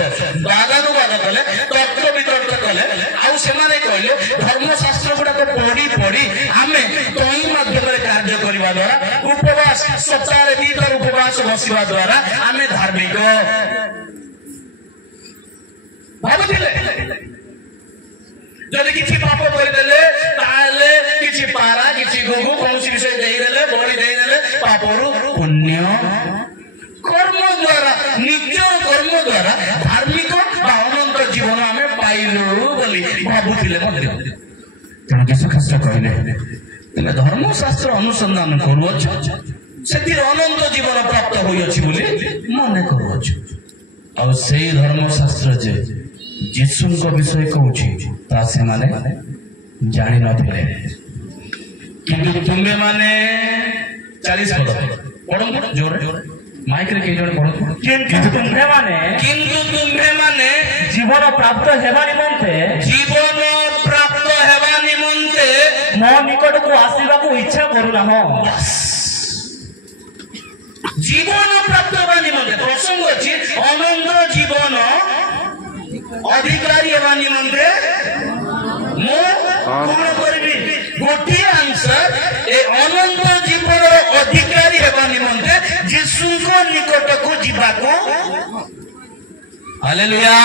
वादानुवाद कले तर्क वितर्क कले आउ से माने कहले धर्मशास्त्र गुडा को पढ़ी हमें तई माध्यम रे कार्य करबा द्वारा उपवास सप्ताह रे भीतर उपवास बसिबा द्वारा हमें धार्मिक भाबुथिले जदि किछि पाप करि देले ताले किछि पारा किछि गोगु कोनसी विषय देई देले बळी देई देले पापरु पुण्य कर्म द्वारा निज कर्म द्वारा धार्मिक बा अनंत जीवन हमें पाइलु बोली भाबुथिले मध्य तेणु यीशु ख्रीष्ट कहले तमे धर्मशास्त्र अनुसंधान करूअछ सेतिर अनंत जीवन प्राप्त होइछि बोली मने करूअछ आ सेही धर्मशास्त्र जे यीशु को विषय कहूछि ता से माने जानि नथिले किंतु तुमे माने 40 पद पढो जोर माइक रे के जण पढो किंतु तुमे माने जीवन प्राप्त हेबा निमंते मो निकट को आसीबा को इच्छा करूना हो जीवन प्राप्त हेबा निमंते प्रसंग अछि अनंत जीवन अधिकारी हेबा निमंते मो कोन करबी गोटी आंसर ए अनंत जीवन अधिकारी हेबा निमंते यीशु को निकट को जीवा को हालेलुया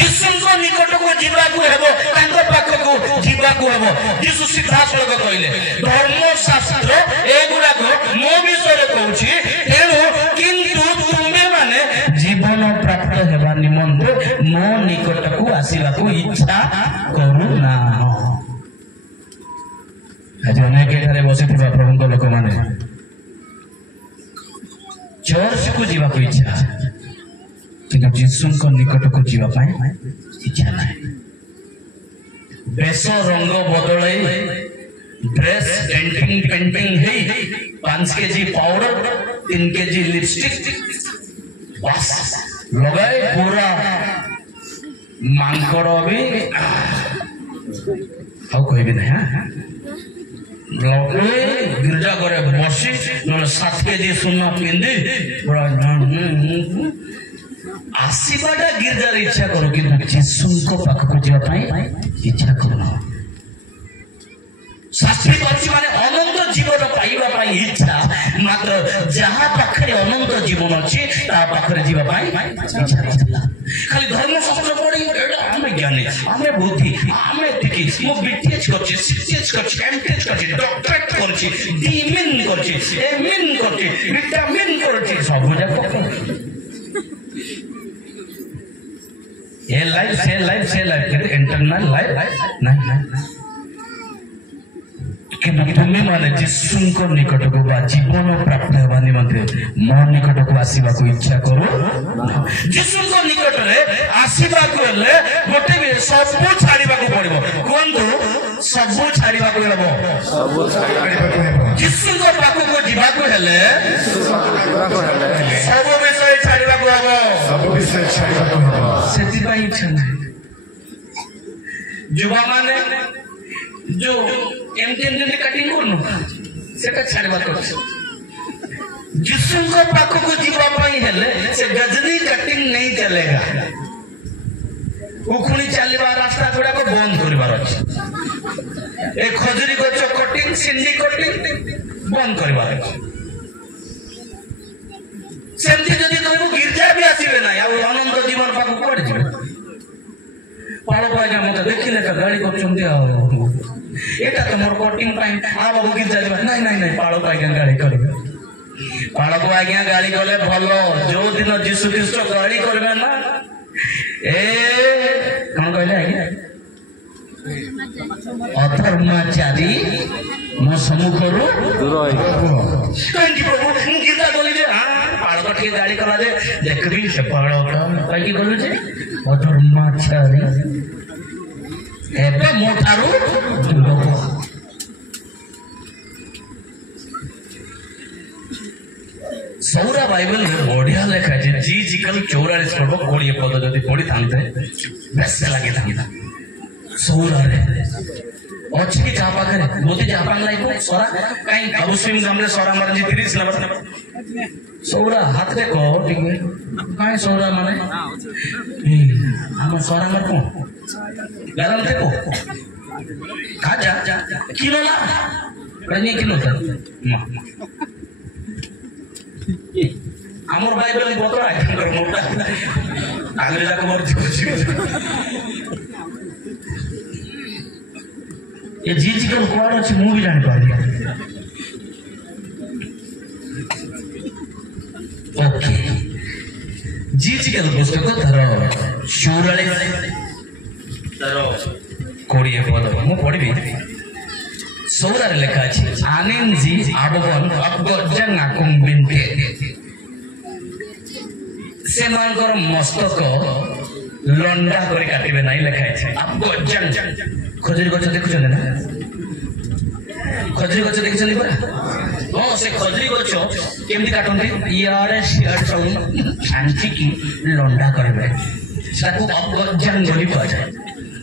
यीशु को निकट को जीवा को हेबो तांको पाख को जीवा को हेबो यीशु सीधा सळग कहले धर्मशास्त्र एगुडा को मो विषय कहूछि तेनु किंतु तुमे माने जीवन प्राप्त हेबा निमंते मो निकट को आसीबा को इच्छा करू ना आज अनेक एठारे बसिथिबा प्रभुଙ୍କ लोक माने चर्च को जीवा को इच्छा किंतु यीशु को निकट को जीवा पाए इच्छा नाही बेस रंग बदलै ड्रेस पेंटिंग है 5 केजी पाउडर 3 केजी लिपस्टिक बस लगाए पूरा मांकड़ भी हाउ कहबी ना लगे गिरजा करे बसी 7 केजी सोना पिंदी पूरा आसीबाटा गिरजार इच्छा करो किंतु यीशु को पाख को जीवा पाए इच्छा करो शास्त्री करछि माने अनंत जीवन पाइबा पाई इच्छा मात्र जहा पाखरे अनंत जीवन अछि ता पाखरे जीवा पाई इच्छा नथिला खाली धर्मशास्त्र पढी हमें ज्ञानी हमें बुद्धि हमें थिकी मो बीटीएच करछि सीटीएच करछि एमटीएच करछि डॉक्टरेट करछि डीमिन करछि एमिन करछि विटामिन करछि सब जाक ये लाइफ से लाइफ किंतु इंटरनल लाइफ नहीं କିନ୍ତୁ ତୁମେ ମାନେ ଯୀଶୁଙ୍କ ନିକଟକୁ ବା ଜୀବନ ପ୍ରାପ୍ତ ହେବା ନିମନ୍ତେ ମୋ ନିକଟକୁ ଆସିବାକୁ ଇଚ୍ଛା କରୁ। ଯୀଶୁଙ୍କ ନିକଟରେ ଆସିବାକୁ ହେଲେ ଗୋଟେ ସବୁ ଛାଡ଼ିବାକୁ ପଡିବ। କୁହନ୍ତୁ ସବୁ ଛାଡ଼ିବାକୁ ହେବ। ଯୀଶୁଙ୍କ ପାଖକୁ ଯିବାକୁ ହେଲେ ସବୁ ବିଷୟ ଛାଡ଼ିବାକୁ ହେବ। ସେଥିପାଇଁ ଇଚ୍ଛା ନାହିଁ। ଯୁବାମାନେ ଯୋଉ ଏମିତି ଏମିତି କାଟିଂ କରୁନୁ ସେଟା ଛାଡ଼ିବାକୁ ଅଛି। ଯୀଶୁଙ୍କ ପାଖକୁ ଯିବା ପାଇଁ ହେଲେ ସେ ଗଜନି କଟିଂ ନେଇ ଚାଲେଗା। ଉଖୁଣି ଚାଲିବା ରାସ୍ତା ଗୁଡାକ ବନ୍ଦ କରିବାର ଅଛି। ଏ ଖଜୁରୀ ଗଛ କଟିଂ ସିଣ୍ଡି କଟିଂ ବନ୍ଦ କରିବାର ଅଛି। ସେମିତି ଯଦି କହିବୁ ଗିର୍ଜା ବି ଆସିବେ ନାହିଁ ଆଉ ଅନନ୍ତ ଜୀବନ ପାଖକୁ କୁଆଡେ ଯିବେ? ପାଳ ପାଇକା ମତେ ଦେଖିଲେ ଏକା ଗାଳି କରୁଛନ୍ତି ଆଉ ଏଟା ତମର କଟିଂ ପାଇଁ ବାବୁ ଗିର୍ଜା ଯିବା। ନାଇଁ ନାଇଁ ନାଇଁ ପାଳ ପାଇକା ଗାଳି କରିବେ। ପାଳକୁ ଆଜ୍ଞା ଗାଳି କଲେ ଭଲ। ଯୋଉ ଦିନ ଯୀଶୁ ଖ୍ରୀଷ୍ଟ ଗାଳି କରିବେ ନା ଏ କଣ କହିଲେ ଆଜ୍ଞା? ଅଧର୍ମାଚାରୀ ମୋ ସମ୍ମୁଖରୁ ଦୂର କାହିଁକି ପ୍ରଭୁ ମୁଁ ଗୀତା ଗଲି ଯେ ପାଳକ ଟିକେ ଗାଳି କଲା ଯେ ଦେଖିବି ସେ ପାଳକ କାହିଁକି ଗଲୁ ଯେ ଅଧର୍ମାଚାରୀ ଏବେ ମୋ ଠାରୁ ଦୂର। ସୌରା ବାଇବେଲ ବଢିଆ ଲେଖା ଅଛି। ଜିଜିକାଲ 44 ପର୍ବ 20 ପଦ ଯଦି ପଢିଥାନ୍ତେ ବେଶ ଲାଗିଥାନ୍ତା। ସୌରାରେ ଅଛି କି ଯାହା ପାଖରେ ବୋଧେ ଜାପାନ ଲାଗିବ ସରା କାହିଁ ଅବଶ୍ୟ ଗାମରେ ସରା ମାରନ୍ତି 30 ନମ୍ବର ସୌରା ହାତରେ କହ ଟିକେ କାହିଁ ସୌରା ମାନେ ଆମ ସରା ମାର କଣ ଗରମ ଦେଖो ଖାଜା କିଲୋ ला नहीं किलो था ଆମର ବାଇବେଲ ବତରା ମୋଟା ଆଗରେ ଯାକ ମର୍ଜି କରୁଛି। ଏ ଜିଜିକାଲ କୁଆଡେ ଅଛି ମୁଁ ବି ଜାଣିପାରୁନି। ଓକେ ଜିଜିକାଲ ପୁସ୍ତକ ତାର 44 ତାର 20 ପଦ ମୁଁ ପଢିବି। ସୌରାରେ ଲେଖା ଅଛି ଆନେନ୍ଜି ଆବବନ ଅବଗଜଂ ଆକୁଂ ବିନ୍ତେ ସେମାନଙ୍କର ମସ୍ତକ ଲଣ୍ଡା କରି କାଟିବେ ନାହିଁ ଲେଖା ଅଛି। ଅବଗଜଂ ଖଜୁରୀ ଗଛ ଦେଖୁଛନ୍ତି ନା? ଖଜୁରୀ ଗଛ ଦେଖିଛନ୍ତି ପରା? ହଁ ସେ ଖଜୁରୀ ଗଛ କେମିତି କାଟନ୍ତି? ଇଆଡେ ସିଆଡେ ସବୁ ଛାଞ୍ଚିକି ଲଣ୍ଡା କରିବେ। ତାକୁ ଅବଗଜଂ ବୋଲି କୁହାଯାଏ।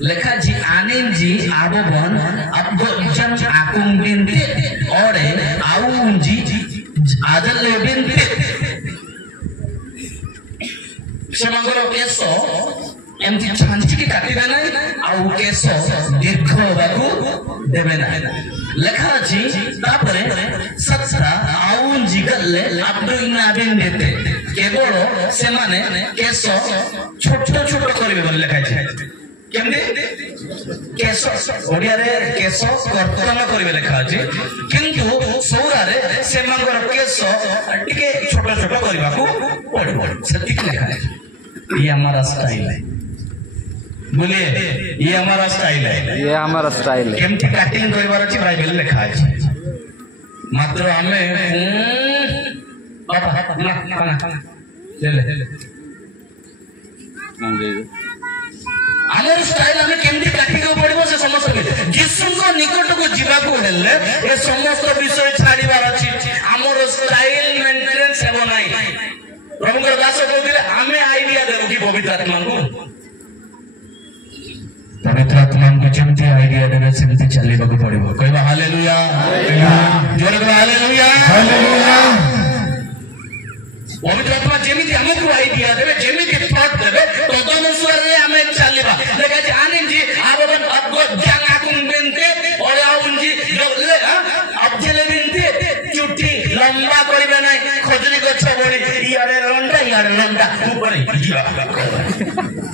লেখা জি আনেনজি আববন আবগজং আকুং বিনতে ওরে আউনজি আদলে বিনতে সেমাগর কেশ এমতি ছাঞ্চিকি কাটিবে না আউ কেশ দীর্ঘ হবাকু দেবে না। লেখা আছে তারপরে সতরা আউনজি গলে আবদুইনা বিনতে কেবল সেমানে কেশ ছোট ছোট করিবে বলে লেখা আছে। কেমতি কেশ ওড়িয়ারে কেশ কর্তন করিবে লেখা আছে কিন্তু সৌরারে সেমাঙ্গর কেশ টিকে ছোট ছোট করিবাকু পড়িব সেতিকি লেখা আছে। ये हमारा स्टाइल है। बोलिए ये हमारा स्टाइल है। ये हमारा स्टाइल है। केमती काटिंग करिवार अछि बाइबल लेखा अछि मात्र हमें बाबा ले ले आमर स्टाइल हमें केमती काटिंग पड़िबो से समस्त यीशुଙ୍କ निकटକୁ ଯିବାକୁ ହେଲେ ଏ ସମସ୍ତ ବିଷୟ ଛାଡ଼ିବାର ଅଛି। ଆମର ସ୍ଟାଇଲ ମେଣ୍ଟେନେନ୍ସ ହେବ ନାହିଁ। प्रभुଙ୍କର ଦାସ କହିଥିଲେ ଆମେ ଆଇଡିଆ ଦେବୁ କି ପବିତ୍ର ଆତ୍ମାଙ୍କୁ ଯେମିତି ଆଇଡିଆ ଦେବେ ସେମିତି ଚାଲିବାକୁ ପଡିବ। କହିବା ହାଲେଲୁୟା ଜୋରେ କହିବା ହାଲେଲୁୟା। ପବିତ୍ର ଆତ୍ମା ଯେମିତି ଆମକୁ ଆଇଡିଆ ଦେବେ ଯେମିତି ଥଟ୍ ଦେବେ ତଦନୁସାରେ ଆମେ ଚାଲିବା। ଲେଖାଛି ଆନିଜି ଆବବନ ଅବଗଜଂ ଆକୁଂ ବିନତେ ଓରେ ଆଉନଜି ଜଲେ ଅବଜେଲେ ବିନତେ ଚୁଟି ଲମ୍ବା କରିବେ ନାହିଁ। ଖଜୁରୀ ଗଛ ଭଳି ଇଆଡେ ଲଣ୍ଡା ଇଆଡେ ଲଣ୍ଡା ଉପରେ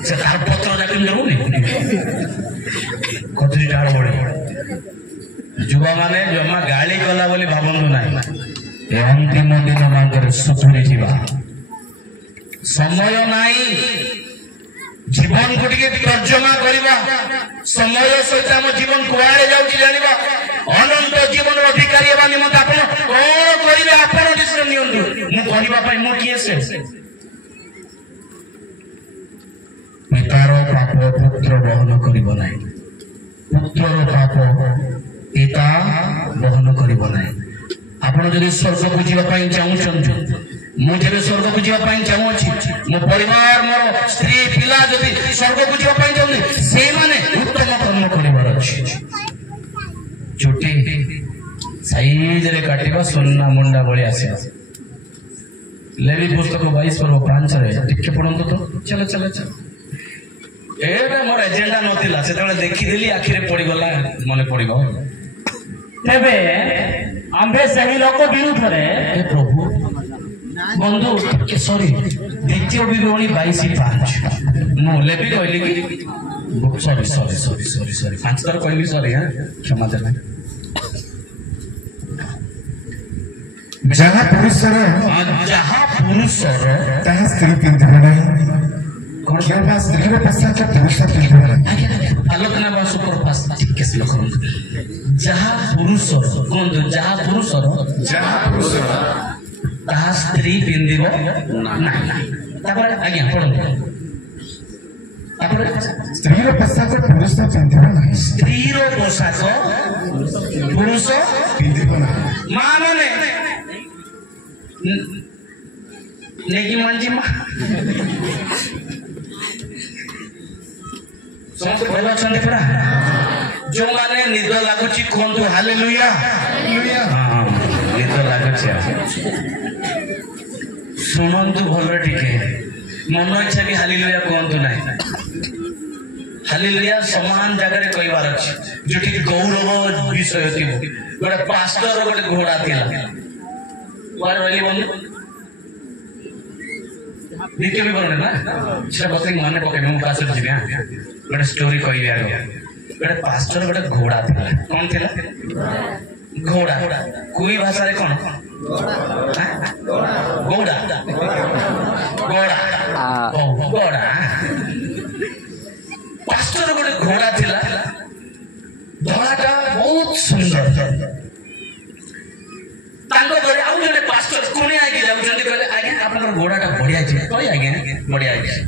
ସେ ତାର ପତ୍ର ଯାକ ଦେଉନି ଖଜୁରୀ ଡାଳ ଭଳି। ଯୁବାମାନେ ଜମା ଗାଳି କଲା ବୋଲି ଭାବନ୍ତୁ ନାହିଁ। ଏ ଅନ୍ତିମ ଦିନ ମାନଙ୍କରେ ସୁଧୁରି ଯିବା ସମୟ ନାହିଁ। ଜୀବନକୁ ଟିକେ ତର୍ଜମା କରିବା। ସମୟ ସହିତ ଆମ ଜୀବନ କୁଆଡେ ଯାଉଛି ଜାଣିବା। ଅନନ୍ତ ଜୀବନ पाई मु किए से पितार पाप पुत्र बहन करिबो नाही पुत्रर पाप पिता बहन करिबो नाही आपण जदि स्वर्ग को जीवा पाई चाहू मु जब स्वर्ग को जीवा पाई चाहू अछि मो परिवार मोर स्त्री पिला जदि स्वर्ग को जीवा पाई चाहू से माने उत्तम कर्म करिवार अछि चुटी साइज रे काटिबा सोना मुंडा बळी आसे लेवी पुस्तक 22 पर 5 रे टिके पढंतो तो चलो चलो चलो एबे मोर एजेंडा नथिला से तळे देखि देली आखिरे पड़ी गला मने पड़िबो तेबे आंबे सही लोक विरुद्ध रे हे प्रभु बंधु के सॉरी द्वितीय विवरणी 22:5 मु लेबी कहली कि sorry sorry sorry sorry sorry 5 बार कहली सॉरी हां क्षमा देना जहाँ पुरुषर ताहा स्त्री पिंधिबो नाही कोन केबा स्त्री पश्चात पुरुष पिंधिबो नाही आलोचना बा सुपर फास्ट ठीक से लखन जहाँ पुरुष कोन जहाँ पुरुष ताहा स्त्री पिंधिबो नाही तापर आज्ञा पढो तापर स्त्री पश्चात पुरुष पिंधिबो नाही स्त्री रो पोशाक पुरुष पिंधिबो नाही मां माने नेकी मांजी मां समस्त कहवा छंदे परा जो माने निद लागुची कोंतु हालेलुया हां निद लागुची सुनंतु भलो टिके मन इच्छा कि हालेलुया कोंतु नाही हालेलुया समान जगह रे कहवार अछि जोठी गौरव विषय थिबो गोटे पास्टर गोटे घोड़ा थिला वार वाली बंधु निके भी बरने ना छे बसे माने पके मु पास जी ना गोटे स्टोरी कहबी आगे गोटे पास्टर गोटे घोड़ा थिला कोन थिला घोड़ा कोई भाषा रे कोन घोड़ा घोड़ा घोड़ा पास्टर गोटे घोड़ा थिला धड़ाटा बहुत सुंदर तांको घरे आउ जने पास्टर कोने आके जाउ जने कहले आगे आपनर घोड़ाटा बढ़िया छै कहि आगे बढ़िया छै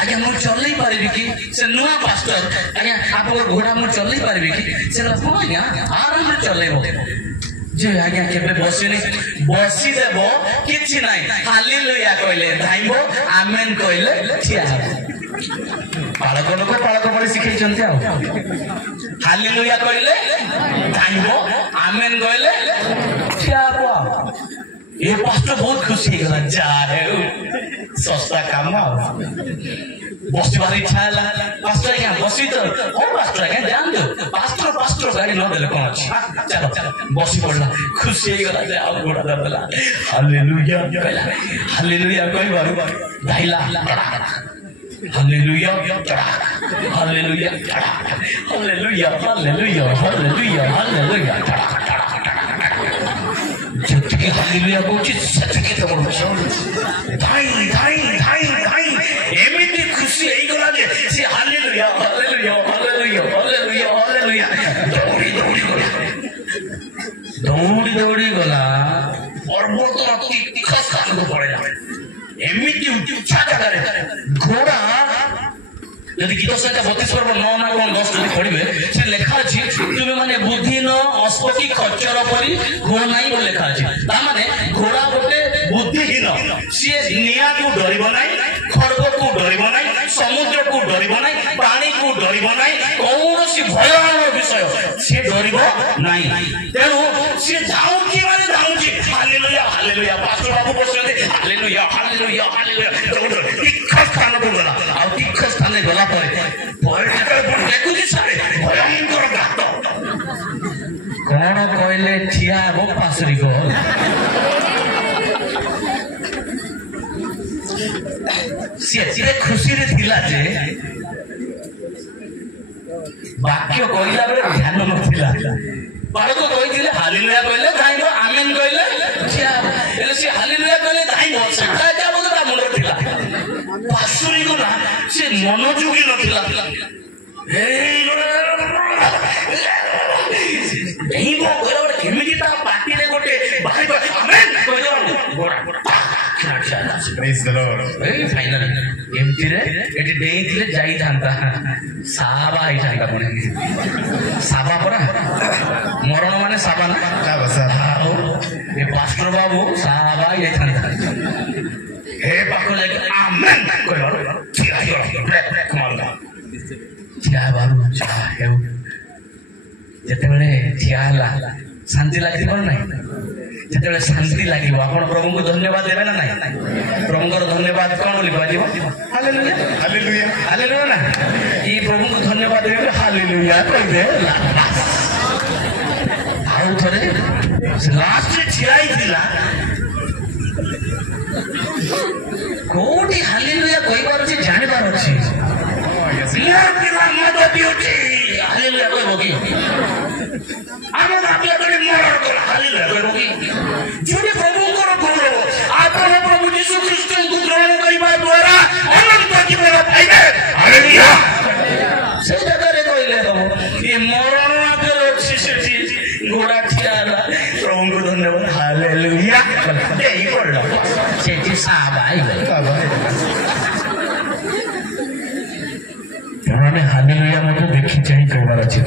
आगे हम चलई पारबी कि से नुआ पास्टर आगे आपनर घोड़ा हम चलई पारबी कि से को आगे आराम से चलेबो जे आगे केबे बसी देबो किछि नाही हालेलुया कहले धाइबो आमेन कहले ठिया पालक लोक पालक बड़ी शिखै चंते आ हालेलुया कहले धाइबो आमेन कहले ठिया बा ये पास्टर बहुत खुशी गला जा रे सस्ता काम आ बसबार इच्छा ला पास्टर क्या बसी तो ओ पास्टर क्या जान दो पास्टर गाड़ी न देले कोन अछि चलो बसी पड़ला खुशी गला जे आ गोड़ा दला हालेलुया कहला हालेलुया कहि बारू धाइला hallelujah hallelujah hallelujah hallelujah hallelujah hallelujah जतके हालेलुया कोची सतके तमन धाई धाई धाई धाई एमिति खुशी एई गला जे से hallelujah hallelujah hallelujah hallelujah hallelujah दौड़ी गला पर्वत अति खास को पड़े एमिति उच्चा जगह घोड़ा यदि गीत संख्या 32 पर 9 ना कोन 10 जदि पढिबे से लेखा अछि तुमे माने बुद्धि न अस्पति खच्चर परी घोड़ा नाही बोले लेखा अछि ता माने घोड़ा गोटे बुद्धिहीन से निया को डरिबो नाही खड़ग को डरिबो नाही समुद्र को डरिबो नाही पानी को डरिबो नाही कौनसी भयानक विषय से डरिबो नाही तेनु से जाउची माने जाउची हालेलुया हालेलुया पास्टर बाबू बोलते हालेलुया हालेलुया हालेलुया तिखस खान को गला आ तिखस खाने गला पर पॉलिटिकल पर देखुची सारे भयंकर घात कोन कहले ठिया वो पासरी को से खुशी रे थिला जे वाक्य कहला बेले ध्यान नथिला बालक कहिथिले हालेलुया कहले धाइबो आमेन कहले ठिया एले से हालेलुया कहले धाइबो सेटा जा बोले ता मुंड थिला पासुरी को ना से मनोযোগী नथिला एई वो कहला केमिति ता पार्टी रे गोटे बाहरी आमेन कहले Praise the Lord. ଏଇ ଫାଇନାଲ ଏମିତିରେ ଏଠି ଡେଇଁଥିଲେ ଯାଇଥାନ୍ତା ସାବା ହେଇଥାନ୍ତା ପୁଣି ସାବା ପରା ମରଣ ମାନେ ସାବା ନା ଆଉ ଏ ପାଷ୍ଟର ବାବୁ ସାବା ହେଇଥାନ୍ତା ଏ ପାଖକୁ ଯାଇକି ଆମେନ୍ କହିବ ଠିଆ ହେଇଗଲା ଠିଆ ହେବାରୁ ଯାହା ହେଉ ଯେତେବେଳେ ଠିଆ ହେଲା ଶାନ୍ତି ଲାଗିବ ନା ନାହିଁ ଯେତେବେଳେ ଶାନ୍ତି ଲାଗିବ ଆପଣ ପ୍ରଭୁଙ୍କୁ ଧନ୍ୟବାଦ ଦେବେ ନା ନାହିଁ ପ୍ରଭୁଙ୍କର ଧନ୍ୟବାଦ କଣ ବୋଲି କୁହାଯିବ ହାଲେଲୁୟା Hallelujah. ହାଲେଲୁୟା ନା ଏଇ ପ୍ରଭୁଙ୍କୁ ଧନ୍ୟବାଦ ଦେବେ ହାଲେଲୁୟା କହିବେ ଆଉ ଥରେ ଲାଷ୍ଟରେ ଠିଆ ହେଇଥିଲା କୋଉଠି ହାଲେଲୁୟା କହିପାରୁଛି ଜାଣିବାର ଅଛି ମୋର ପିଲା ମଦ ପିଉଛି ହାଲେଲୁୟା କହିବ କି ଆମ ଭାବିବା ତଳେ ମରଣ କଲା ହାଲେଲୁୟା କହିବ କି ଯୋଉଠି ପ୍ରଭୁଙ୍କର ଗୌରବ ଆପଣ ପ୍ରଭୁ ଯୀଶୁ ଖ୍ରୀଷ୍ଟଙ୍କୁ ଗ୍ରହଣ କରିବା ଦ୍ୱାରା ଅନନ୍ତ ଜୀବନ ପାଇବେ ହାଲେଲୁୟା ସେଇ ଜାଗାରେ କହିଲେ ହବ ଏ ମରଣ ଆଗରେ ଅଛି ସେଠି ଘୋଡ଼ା ଠିଆ ହେଲା ପ୍ରଭୁଙ୍କୁ ଧନ୍ୟବାଦ ହାଲେଲୁୟା ଦେଇ ପଡିଲ ସେଠି ସାବା ହେଇଗଲା ଆମେ ହାଲେଲୁୟା ମଧ୍ୟ ଦେଖି ଚାହିଁ କହିବାର ଅଛି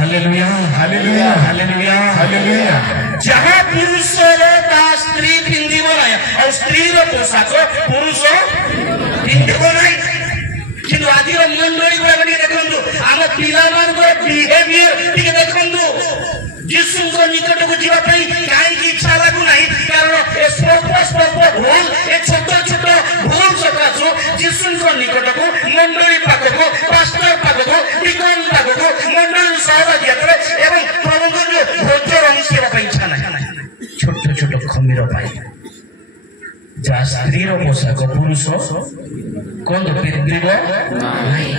ହାଲେଲୁୟା ହାଲେଲୁୟା ହାଲେଲୁୟା ହାଲେଲୁୟା ଯାହା ପୁରୁଷର ତା ସ୍ତ୍ରୀ ପିନ୍ଧିବ ନାହିଁ ଆଉ ସ୍ତ୍ରୀର ପୋଷାକ ପୁରୁଷ ପିନ୍ଧିବ ନାହିଁ କିନ୍ତୁ ଆଜିର ମଣ୍ଡଳୀ ଗୁଡାକ ଟିକେ ଦେଖନ୍ତୁ ଆମ ପିଲାମାନଙ୍କର ବିହେଭିୟର ଟିକେ ଦେଖନ୍ତୁ ଯୀଶୁଙ୍କ ନିକଟକୁ ଯିବା ପାଇଁ କାହିଁକି ଇଚ୍ଛା ଲାଗୁନାହିଁ କାରଣ ଏ ସ୍ୱଳ୍ପ ଭୁଲ ଏ ଛୋଟ ଛୋଟ ଭୁଲ ସକାଶୁ ଯୀଶୁଙ୍କ ନିକଟକୁ ମଣ୍ଡଳୀ ପାଖକୁ ପାଷ୍ଟର ପାଖକୁ ଡିକନ ପାଖକୁ ମଣ୍ଡଳୀ ସହଭାଗିତାରେ ଏବଂ ପ୍ରଭୁଙ୍କ ଯୋଉ ଭୋଜର ଅଂଶ ହେବା ପାଇଁ ଇଚ୍ଛା ନାହିଁ ଛୋଟ ଛୋଟ ଖମିର ପାଇଁ ଯାହା ସ୍ତ୍ରୀର ପୋଷାକ ପୁରୁଷ କଣ ପିନ୍ଧିବ ନାହିଁ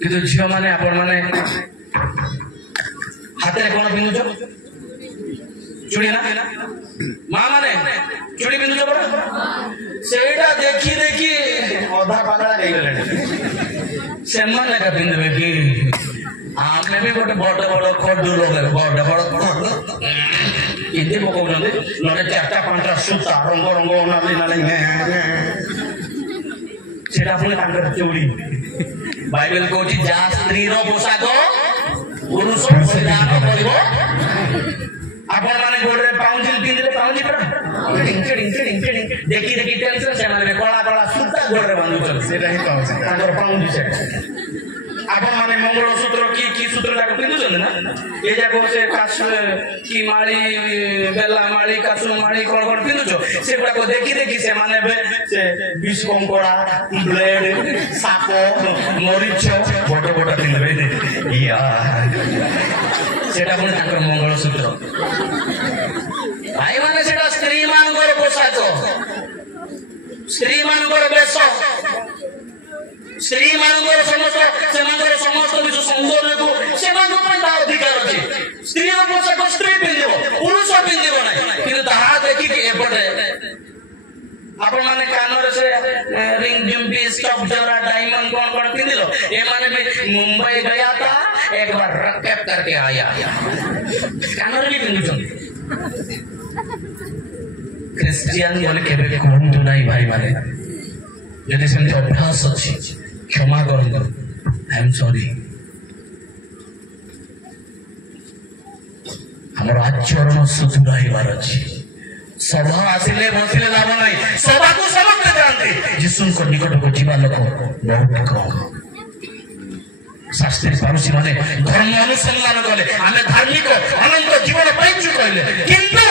କିନ୍ତୁ ଝିଅମାନେ ଆପଣମାନେ ହାତରେ କଣ ପିନ୍ଧୁଛ ଚୁଡ଼ି ନା ମା ମାନେ ଚୁଡ଼ି ପିନ୍ଧୁଛ ପରା ସେଇଟା ଦେଖି ଦେଖି ଅଧା ପାଗଳା ହେଇଗଲେଣି ସେମାନେ ଏକା ପିନ୍ଧିବେ କି ଆମେ ବି ଗୋଟେ ବଡ ବଡ ଖଡୁ ଲଗେଇବୁ ବଡ ବଡ ଖଡୁ ଏମିତି ପକଉଛନ୍ତି ନହେଲେ 4ଟା 5ଟା ସୂତା ରଙ୍ଗ ରଙ୍ଗ ନହେଲେ ସେଟା ପୁଣି ତାଙ୍କର ଚୁଡ଼ି ବାଇବେଲ କହୁଛି ଯାହା ସ୍ତ୍ରୀର ପୋଷାକ ପୁରୁଷ ପରିଧାନ କରିବ ଆପଣ ମାନେ ଗୋଡରେ ପାଉଁଜି ପିନ୍ଧିଲେ ପାଉଁଜି ପରା ଦେଖି ଦେଖି ଟେନସନ ସେମାନେ କଳା କଳା ସୂତା ଗୋଡରେ ବାନ୍ଧୁଛନ୍ତି ସେଇଟା ହିଁ ପାଉଛି ତାଙ୍କର ପାଉଁଜି ସେଟା ଆପଣ ମାନେ ମଙ୍ଗଳସୂତ୍ର କି ସୂତ୍ର ଯାକ ପିନ୍ଧୁଛନ୍ତି ନା ଏ ଯାକ ସେ କାଶ କି ମାଳି ବେଲା ମାଳି କାଶୁ ମାଳି କଣ କଣ ପିନ୍ଧୁଛ ସେଗୁଡାକ ଦେଖି ଦେଖି ସେମାନେ ଏବେ ସେ ବିଷ କଙ୍କଡା ବ୍ଲେଡ ସାପ ମରିଚ ବଡ ବଡ ପିନ୍ଧବେ ସେଟା ପୁଣି ତାଙ୍କର ମଙ୍ଗଳସୂତ୍ର ଭାଇ ମାନେ ସେଟା ସ୍ତ୍ରୀ ମାନଙ୍କର ପୋଷାକ ସ୍ତ୍ରୀ ମାନଙ୍କର ବେଶ ସ୍ତ୍ରୀ ମାନଙ୍କର ସେମାନଙ୍କର ସମସ୍ତ କିଛି ସୌନ୍ଦର୍ଯ୍ୟକୁ ସେମାନଙ୍କ ପାଇଁ ତା ଅଧିକାର ଅଛି ସ୍ତ୍ରୀର ପୋଷାକ ସ୍ତ୍ରୀ ପିନ୍ଧିବ ପୁରୁଷ ପିନ୍ଧିବ ନାହିଁ କିନ୍ତୁ ତାହା ଦେଖିକି ଏପଟେ ଆପଣ ମାନେ କାନରେ ସେ ରିଙ୍ଗ ଝୁମକି ଷ୍ଟଫ ଜରା डायमंड कौन कौन पिंदिल ये माने भी मुंबई गया था एक बार रकेप करके आया कानर भी पिंदुछन क्रिश्चियन बोले केबे कहंतु नाही भाई माने यदि सेमति अभ्यास अछि क्षमा करंतु आई एम सॉरी हमर आचरण सुधराइबार अछि सभा आसिले बसिले लाभ नहीं सभा को समस्त जानते यीशु को निकट को जीवा लोक बहुत कम शास्त्री पारुसी माने धर्म अनुसंधान कले आमे धार्मिक अनंत जीवन पाइछु कहले किंतु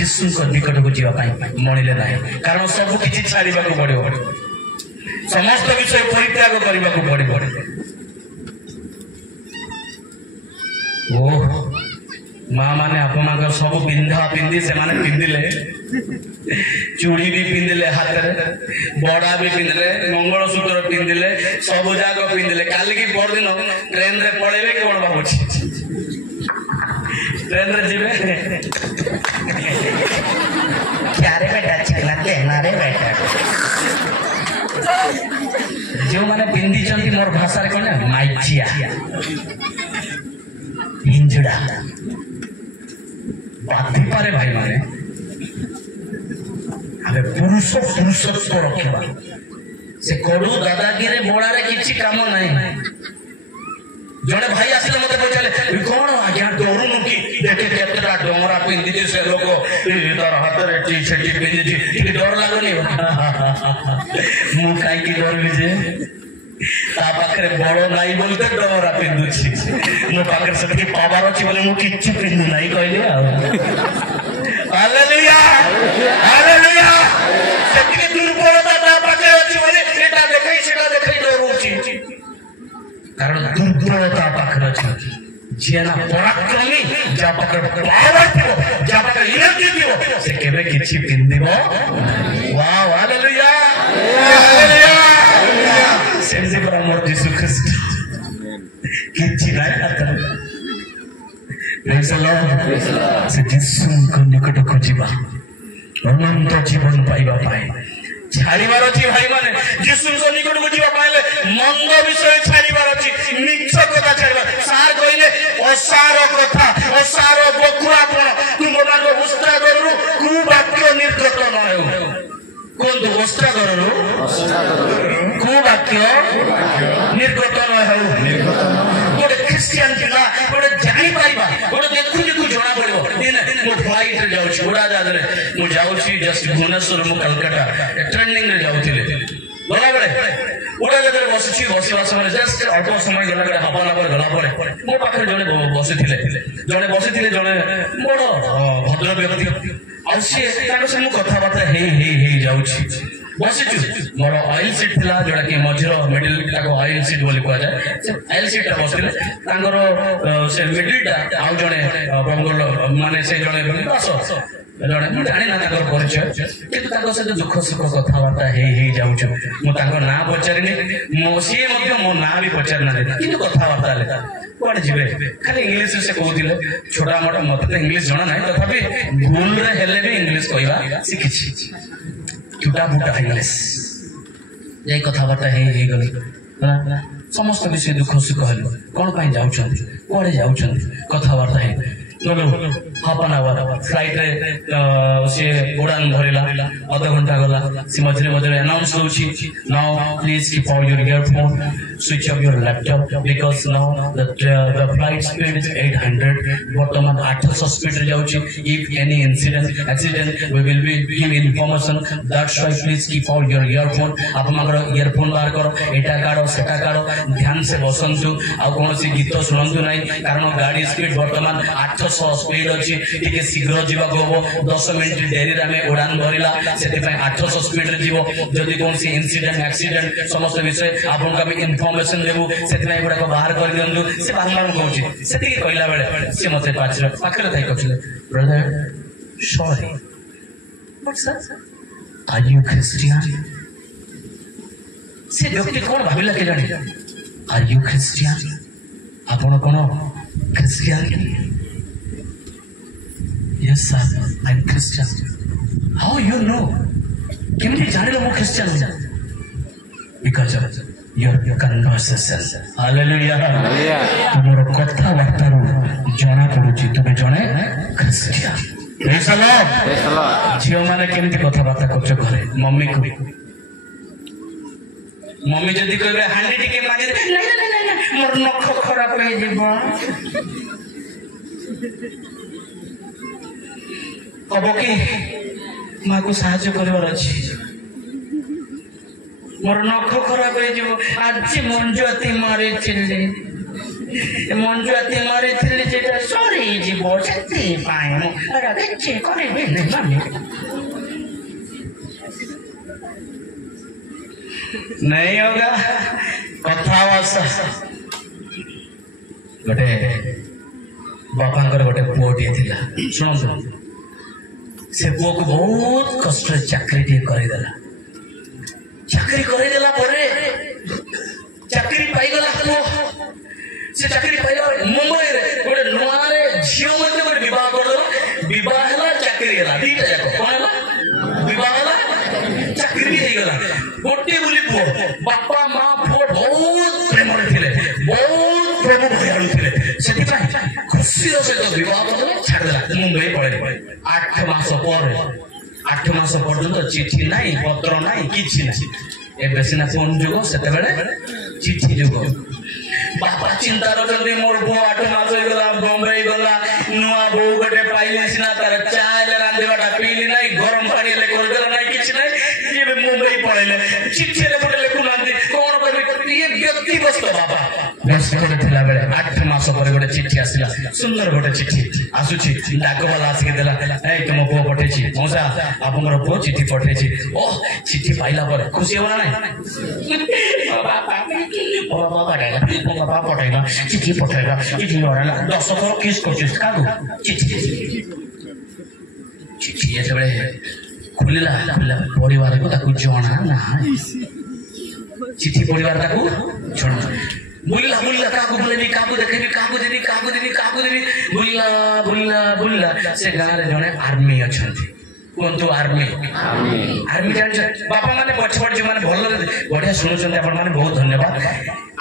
यीशु को निकट को जीवा पाई मणिले नाही कारण सब किछि छाड़ीबा को पड़िबो समस्त विषय परित्याग करबा को पड़िबो ओ माँ माने आपन सब पिंधा पिंधि से माने पिंधिले चूड़ी भी पिंधिले हाथ रे बड़ा भी पिंधिले मंगलसूत्र पिंधिले सब जाक पिंधिले काली की पर दिन ट्रेन रे पळेबे कोन बाबूची ट्रेन रे जिबे क्या रे बेटा चिकना केना रे बेटा जो माने पिंधि चंती मोर भाषा रे कोन माइचिया हिंजड़ा बाती पारे भाई माने ଆମେ ପୁରୁଷତ୍ୱ ରଖିବା। ସେ କଡୁ ଦାଦାଗିରି ବଳାରେ କିଛି କାମ ନାହିଁ। ଜଣେ ଭାଇ ଆସିଲେ ମତେ ପଚାରିଲେ କଣ ଆଜ୍ଞା ଡରୁନୁ କି ଦେଖେ କେତେଟା ଡମରା ପିନ୍ଧିଛି ସେ ଲୋକ ତାର ହାତରେ ସେଠି ପିନ୍ଧିଛି ଟିକେ ଡର ଲାଗୁନି? ମୁଁ କାହିଁକି ଡରିବି ଯେ ତା ପାଖରେ ବଳ ନାହିଁ ବୋଲି ତ ଡମରା ପିନ୍ଧୁଛି। ମୋ ପାଖରେ ସେତିକି ପାୱାର ଅଛି ବୋଲି ମୁଁ କିଛି ପିନ୍ଧୁ ନାହିଁ କହିଲି ଆଉ। Hallelujah hallelujah. ସେତିକି ଦୁର୍ବଳତା ତା ପାଖରେ ଅଛି ବୋଲି ଏଟା ଦେଖାଇ ସେଟା ଦେଖାଇ ଡରୁଛି। କାରଣ ଦୁର୍ବଳତା ପାଖରେ ଅଛି। ଯିଏ ନା ପରାକ୍ରମୀ, ଯାହା ପାଖରେ ପାୱାର ଥିବ, ଯାହା ପାଖରେ ଏନର୍ଜି ଥିବ, ସେ କେବେ କିଛି ପିନ୍ଧିବ। Wow hallelujah hallelujah. ସେମିତି ପରା ମୋର ଯୀଶୁ ଖ୍ରୀଷ୍ଟ କିଛି ନାହିଁ ହାତରେ। ସେ ଯୀଶୁଙ୍କ ନିକଟକୁ ଯିବା ଅନନ୍ତ ଜୀବନ ପାଇବା ପାଇଁ ଛାଡ଼ିବାର ଅଛି। ଭାଇମାନେ ଯୀଶୁଙ୍କ ନିକଟକୁ ଯିବା ପାଇଲେ ମନ୍ଦ ବିଷୟ ଛାଡ଼ିବାର ଅଛି, ମିଛ କଥା ଛାଡ଼ିବାର। ସାର୍ କହିଲେ ଅସାର କଥା, ଅସାର ବକୁଳାପଣ ତୁମମାନଙ୍କ ଉଷ୍ଟ୍ରାଗରରୁ କୁବାକ୍ୟ ନିର୍ଗତ ନ ହେଉ। କୁହନ୍ତୁ ଉଷ୍ଟ୍ରାଗରରୁ କୁବାକ୍ୟ ନିର୍ଗତ ନ ହେଉ। ଗୋଟେ ଖ୍ରୀଷ୍ଟିଆନ ପିଲା ଗୋଟେ ଜାଣିପାରିବା, ଗୋଟେ ଦେଖୁ ଦେଖୁ ଜଣା ପଡିବ। ମୁଁ ଫ୍ଲାଇଟରେ ଯାଉଛି, ଉଡାଜାହାଜରେ ମୁଁ ଯାଉଛି ଜଷ୍ଟ ଭୁବନେଶ୍ୱର ମୁଁ କାଲକାଟା ଟ୍ରେନିଂରେ ଯାଉଥିଲି। ଗଲାବେଳେ ଉଡାଜାହାଜରେ ବସିଛି, ବସିବା ସମୟରେ ଜଷ୍ଟ ଅଳ୍ପ ସମୟ ଗଲାବେଳେ ହାଫ ଆୱାର ଗଲା ପରେ ମୋ ପାଖରେ ଜଣେ ବସିଥିଲେ ଜଣେ ବଡ ଭଦ୍ର ବ୍ୟକ୍ତି। ଆଉ ସିଏ ତାଙ୍କ ସହ ମୁଁ କଥାବାର୍ତ୍ତା ହେଇ ଯାଉଛି। ବସିଛୁ, ମୋର ଅଏଲ ସିଟ୍ ଥିଲା ଯୋଉଟା କି ମଝିର ମିଡିଲ ଟାକୁ ଅଏଲ ସିଟ୍ ବୋଲି କୁହାଯାଏ। ସେ ଅଏଲ ସିଟ୍ ଟା ବସିଥିଲେ, ତାଙ୍କର ସେ ମିଡିଲ ଟା ଆଉ ଜଣେ ବଙ୍ଗୋଲ ମାନେ ସେ ଜଣେ ଜଣେ ମୁଁ ଜାଣିନା ତାଙ୍କର ପରିଚୟ, କିନ୍ତୁ ତାଙ୍କ ସହିତ ଦୁଃଖ ସୁଖ କଥାବାର୍ତ୍ତା ହେଇ ଯାଉଛୁ। ମୁଁ ତାଙ୍କ ନାଁ ପଚାରିନି, ସିଏ ମଧ୍ୟ ମୋ ନାଁ ବି ପଚାରି ନାହାନ୍ତି, କିନ୍ତୁ କଥାବାର୍ତ୍ତା ହେଲେ। କୁଆଡେ ଯିବେ ଖାଲି ଇଂଲିଶରେ ସେ କହୁଥିଲେ। ଛୋଟା ମୋଟା ମତେ ତ ଇଂଲିଶ ଜଣା ନାହିଁ, ତଥାପି ଭୁଲରେ ହେଲେ ବି ଇଂଲିଶ କହିବା ଶିଖିଛି। ଟୁଟା ଫୁଟା ଇଂଲିଶ ଯାଇ କଥାବାର୍ତ୍ତା ହେଇଗଲି। ସମସ୍ତ ବିଷୟ ଦୁଃଖ ସୁଖ ହେଲୁ, କଣ ପାଇଁ ଯାଉଛନ୍ତି, କୁଆଡେ ଯାଉଛନ୍ତି, କଥାବାର୍ତ୍ତା ହେଇ ହାଫ ଆନ୍ ଆୱାର ଫ୍ଲାଇଟରେ ସିଏ ଉଡାନ ଧରିଲା, ଅଧଘଣ୍ଟା ଗଲା। ସେ ମଝିରେ ଆନାଉନ୍ସ ଦଉଛି, now please keep out your earphone, switch off your laptop because now the flight speed is 800। ବର୍ତ୍ତମାନ 800 ସ୍ପିଡରେ ଯାଉଛି। If any accident we will be give information, that's why please keep out your earphone। ଆପଣଙ୍କର ଇୟରଫୋନ ବାହାର କର, ଏଟା କାଢ ସେଟା କାଢ, ଧ୍ୟାନ ସେ ବସନ୍ତୁ, ଆଉ କୌଣସି ଗୀତ ଶୁଣନ୍ତୁ ନାହିଁ। କାରଣ ଗାଡି ସ୍ପିଡ ବର୍ତ୍ତମାନ 800 ସ୍ପିଡ ଅଛି, ଟିକେ ଶୀଘ୍ର ଯିବାକୁ ହବ। 10 ମିନିଟ ଡେରିରେ ଆମେ ଉଡାନ ଧରିଲା, ସେଥିପାଇଁ 800 ସ୍ପିଡରେ ଯିବ। ଯଦି କୌଣସି ଆକ୍ସିଡେଣ୍ଟ ସମସ୍ତ ବିଷୟ ଆପଣଙ୍କୁ ଆମେ ଇନଫର୍ମେସନ ଦେବୁ, ସେଥିପାଇଁ ଗୁଡାକ ବାହାର କରିଦିଅନ୍ତୁ। ସେ ବାରମ୍ବାର କହୁଛି। ସେତିକି କହିଲା ବେଳେ ସେ ମତେ ପାଖରେ ଥାଇ କହିଲେ, brother sorry but sir are you Christian? ସେ ବ୍ୟକ୍ତି କଣ ଭାବିଲା କେଜାଣି, ଆର୍ ୟୁ ଖ୍ରୀଷ୍ଟିଆନ, ଆପଣ କଣ Christian? Yes sir, I'm Christian. How you know? କେମିତି ଜାଣିଲ ମୁଁ Christian? Because of your conversation. Hallelujah. ତୁମର କଥାବାର୍ତ୍ତାରୁ ଜଣା ପଡୁଛି ତୁମେ ଜଣେ ଖ୍ରୀଷ୍ଟିଆନ। ଝିଅମାନେ କେମିତି କଥାବାର୍ତ୍ତା କରୁଛ ଘରେ? ମମି ଯଦି କହିବେ ହାଣ୍ଡି ଟିକେ ମାଗିଦେ, ମୋର ନଖ ଖରାପ ହେଇଯିବ, ହବ କି ମାକୁ ସାହାଯ୍ୟ କରିବାର ଅଛି, ମୋର ନଖ ଖରାପ ହେଇଯିବ, ଆଜି ମଞ୍ଜୁଆତି ମାରିଥିଲି ସେଟା ସରିଯିବ, ସେଥିପାଇଁ ମୁଁ କିଛି କରିବିନି ମାମି। ନାଇଁ ହୋଗା କଥା ଗୋଟେ ବାପାଙ୍କର ଗୋଟେ ପୁଅଟିଏ ଥିଲା। ଶୁଣନ୍ତୁ, ସେ ପୁଅକୁ ବହୁତ କଷ୍ଟରେ ଚାକିରିଟିଏ କରେଇଦେଲା। ଚାକିରି କରେଇଦେଲା ପରେ ଚାକିରି ପାଇଗଲା ପୁଅ। ସେ ଚାକିରି ପାଇଲା ମୁମ୍ବାଇରେ ଗୋଟେ ନୂଆରେ ଝିଅ ମଧ୍ୟ ଗୋଟେ ବିବାହ କରିଦେଲା। ବିବାହ ହେଲା, ଚାକିରି ହେଲା, ଦିଟା ଯାକ। କଣ ହେଲା? ବିବାହ ହେଲା, ଚାକିରି ବି ହେଇଗଲା। ଗୋଟେ ବୋଲି ପୁଅ। ବାପା ମା ପୁଅ ବହୁତ ପ୍ରେମରେ ଥିଲେ, ବହୁତ ପ୍ରଭୁ ଭୟାଳୁ ଥିଲେ। ସେଥିପାଇଁ ଖୁସିର ସହିତ ବିବାହ କରିଦେଲା, ଛାଡ଼ିଦେଲା, ମୁମ୍ବାଇ ପଳେଇଲେ। 8 ମାସ ପରେ 8 मास पर्यंत चिठी नहीं पत्र नहीं किसी नहीं एबे सिना फोन जुग से चिठी जुग बापा चिंता रखते मोर बो 8 मास हो गला बॉम्बे गला नुआ बो गटे पाइले सिना तार चाय रांदेवाटा पीली नहीं गरम पानी ले कर देला नहीं किछ नहीं ये मुंबई पळेले चिठी ले गटे लेखु नांदी कोन करबे ये व्यक्ति बस्त बापा व्यस्त थिला बेले 8 मास पर गटे चिठी आसिला सुंदर गटे चिठी आसुची डाक वाला आसी देला ए तुम पो पठेची मौसा आपनर पो चिठी पठेची ओ चिठी पाइला पर खुशी होला नहीं बाबा पठाइला चिठी पठाइला चिठी भराइला 10 थर किस करछिस कादु चिठी चिठी जेतबे खुलिला परिवार को ताकू जणा ना चिठी परिवार ताकू जणा बुल्ला बुल्ला काकू बोलेनी काकू देखेनी काकू देनी बुल्ला से गाँव रे जने आर्मी अछंती कोंतु आर्मी जान बापा माने पछपट जे माने भल बढ़िया सुनुचंती आपण माने बहुत धन्यवाद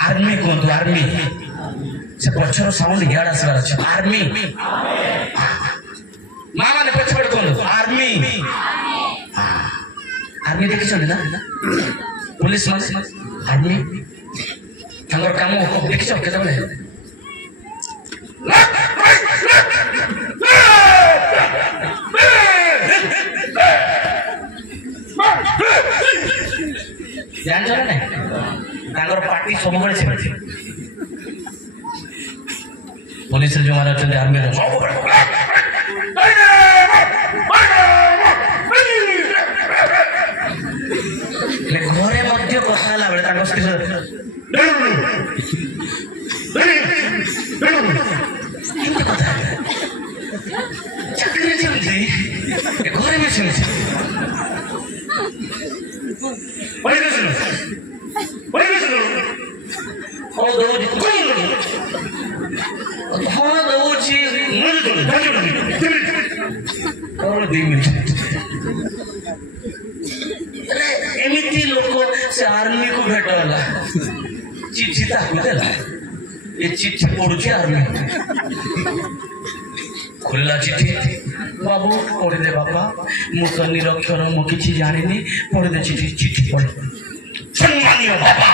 आर्मी कोंतु आर्मी से पछर साउंड याड आसबार अछि आर्मी मां माने पछपट कोंतु आर्मी आर्मी देखिछन ना पुलिस माने आर्मी तंगर काम देखिछ केतबे जान जरा नहीं तंगर पार्टी सब बड़े से पुलिस जो मारा चंदे आर्मी रे सब ले घरे मध्य कथा ला बेले तंगर से चाकरी चलती घरे में सुनती एमती लोक से आर्मी को भेटला चिठी देला ये चिठी पढ़ुचे आर्मी खुला चिठी बाबू पढ़ी दे बापा मु तो निरक्षर मु किछि जानिनी पढ़ी दे चिठी पढ़ सम्मानीय बाबा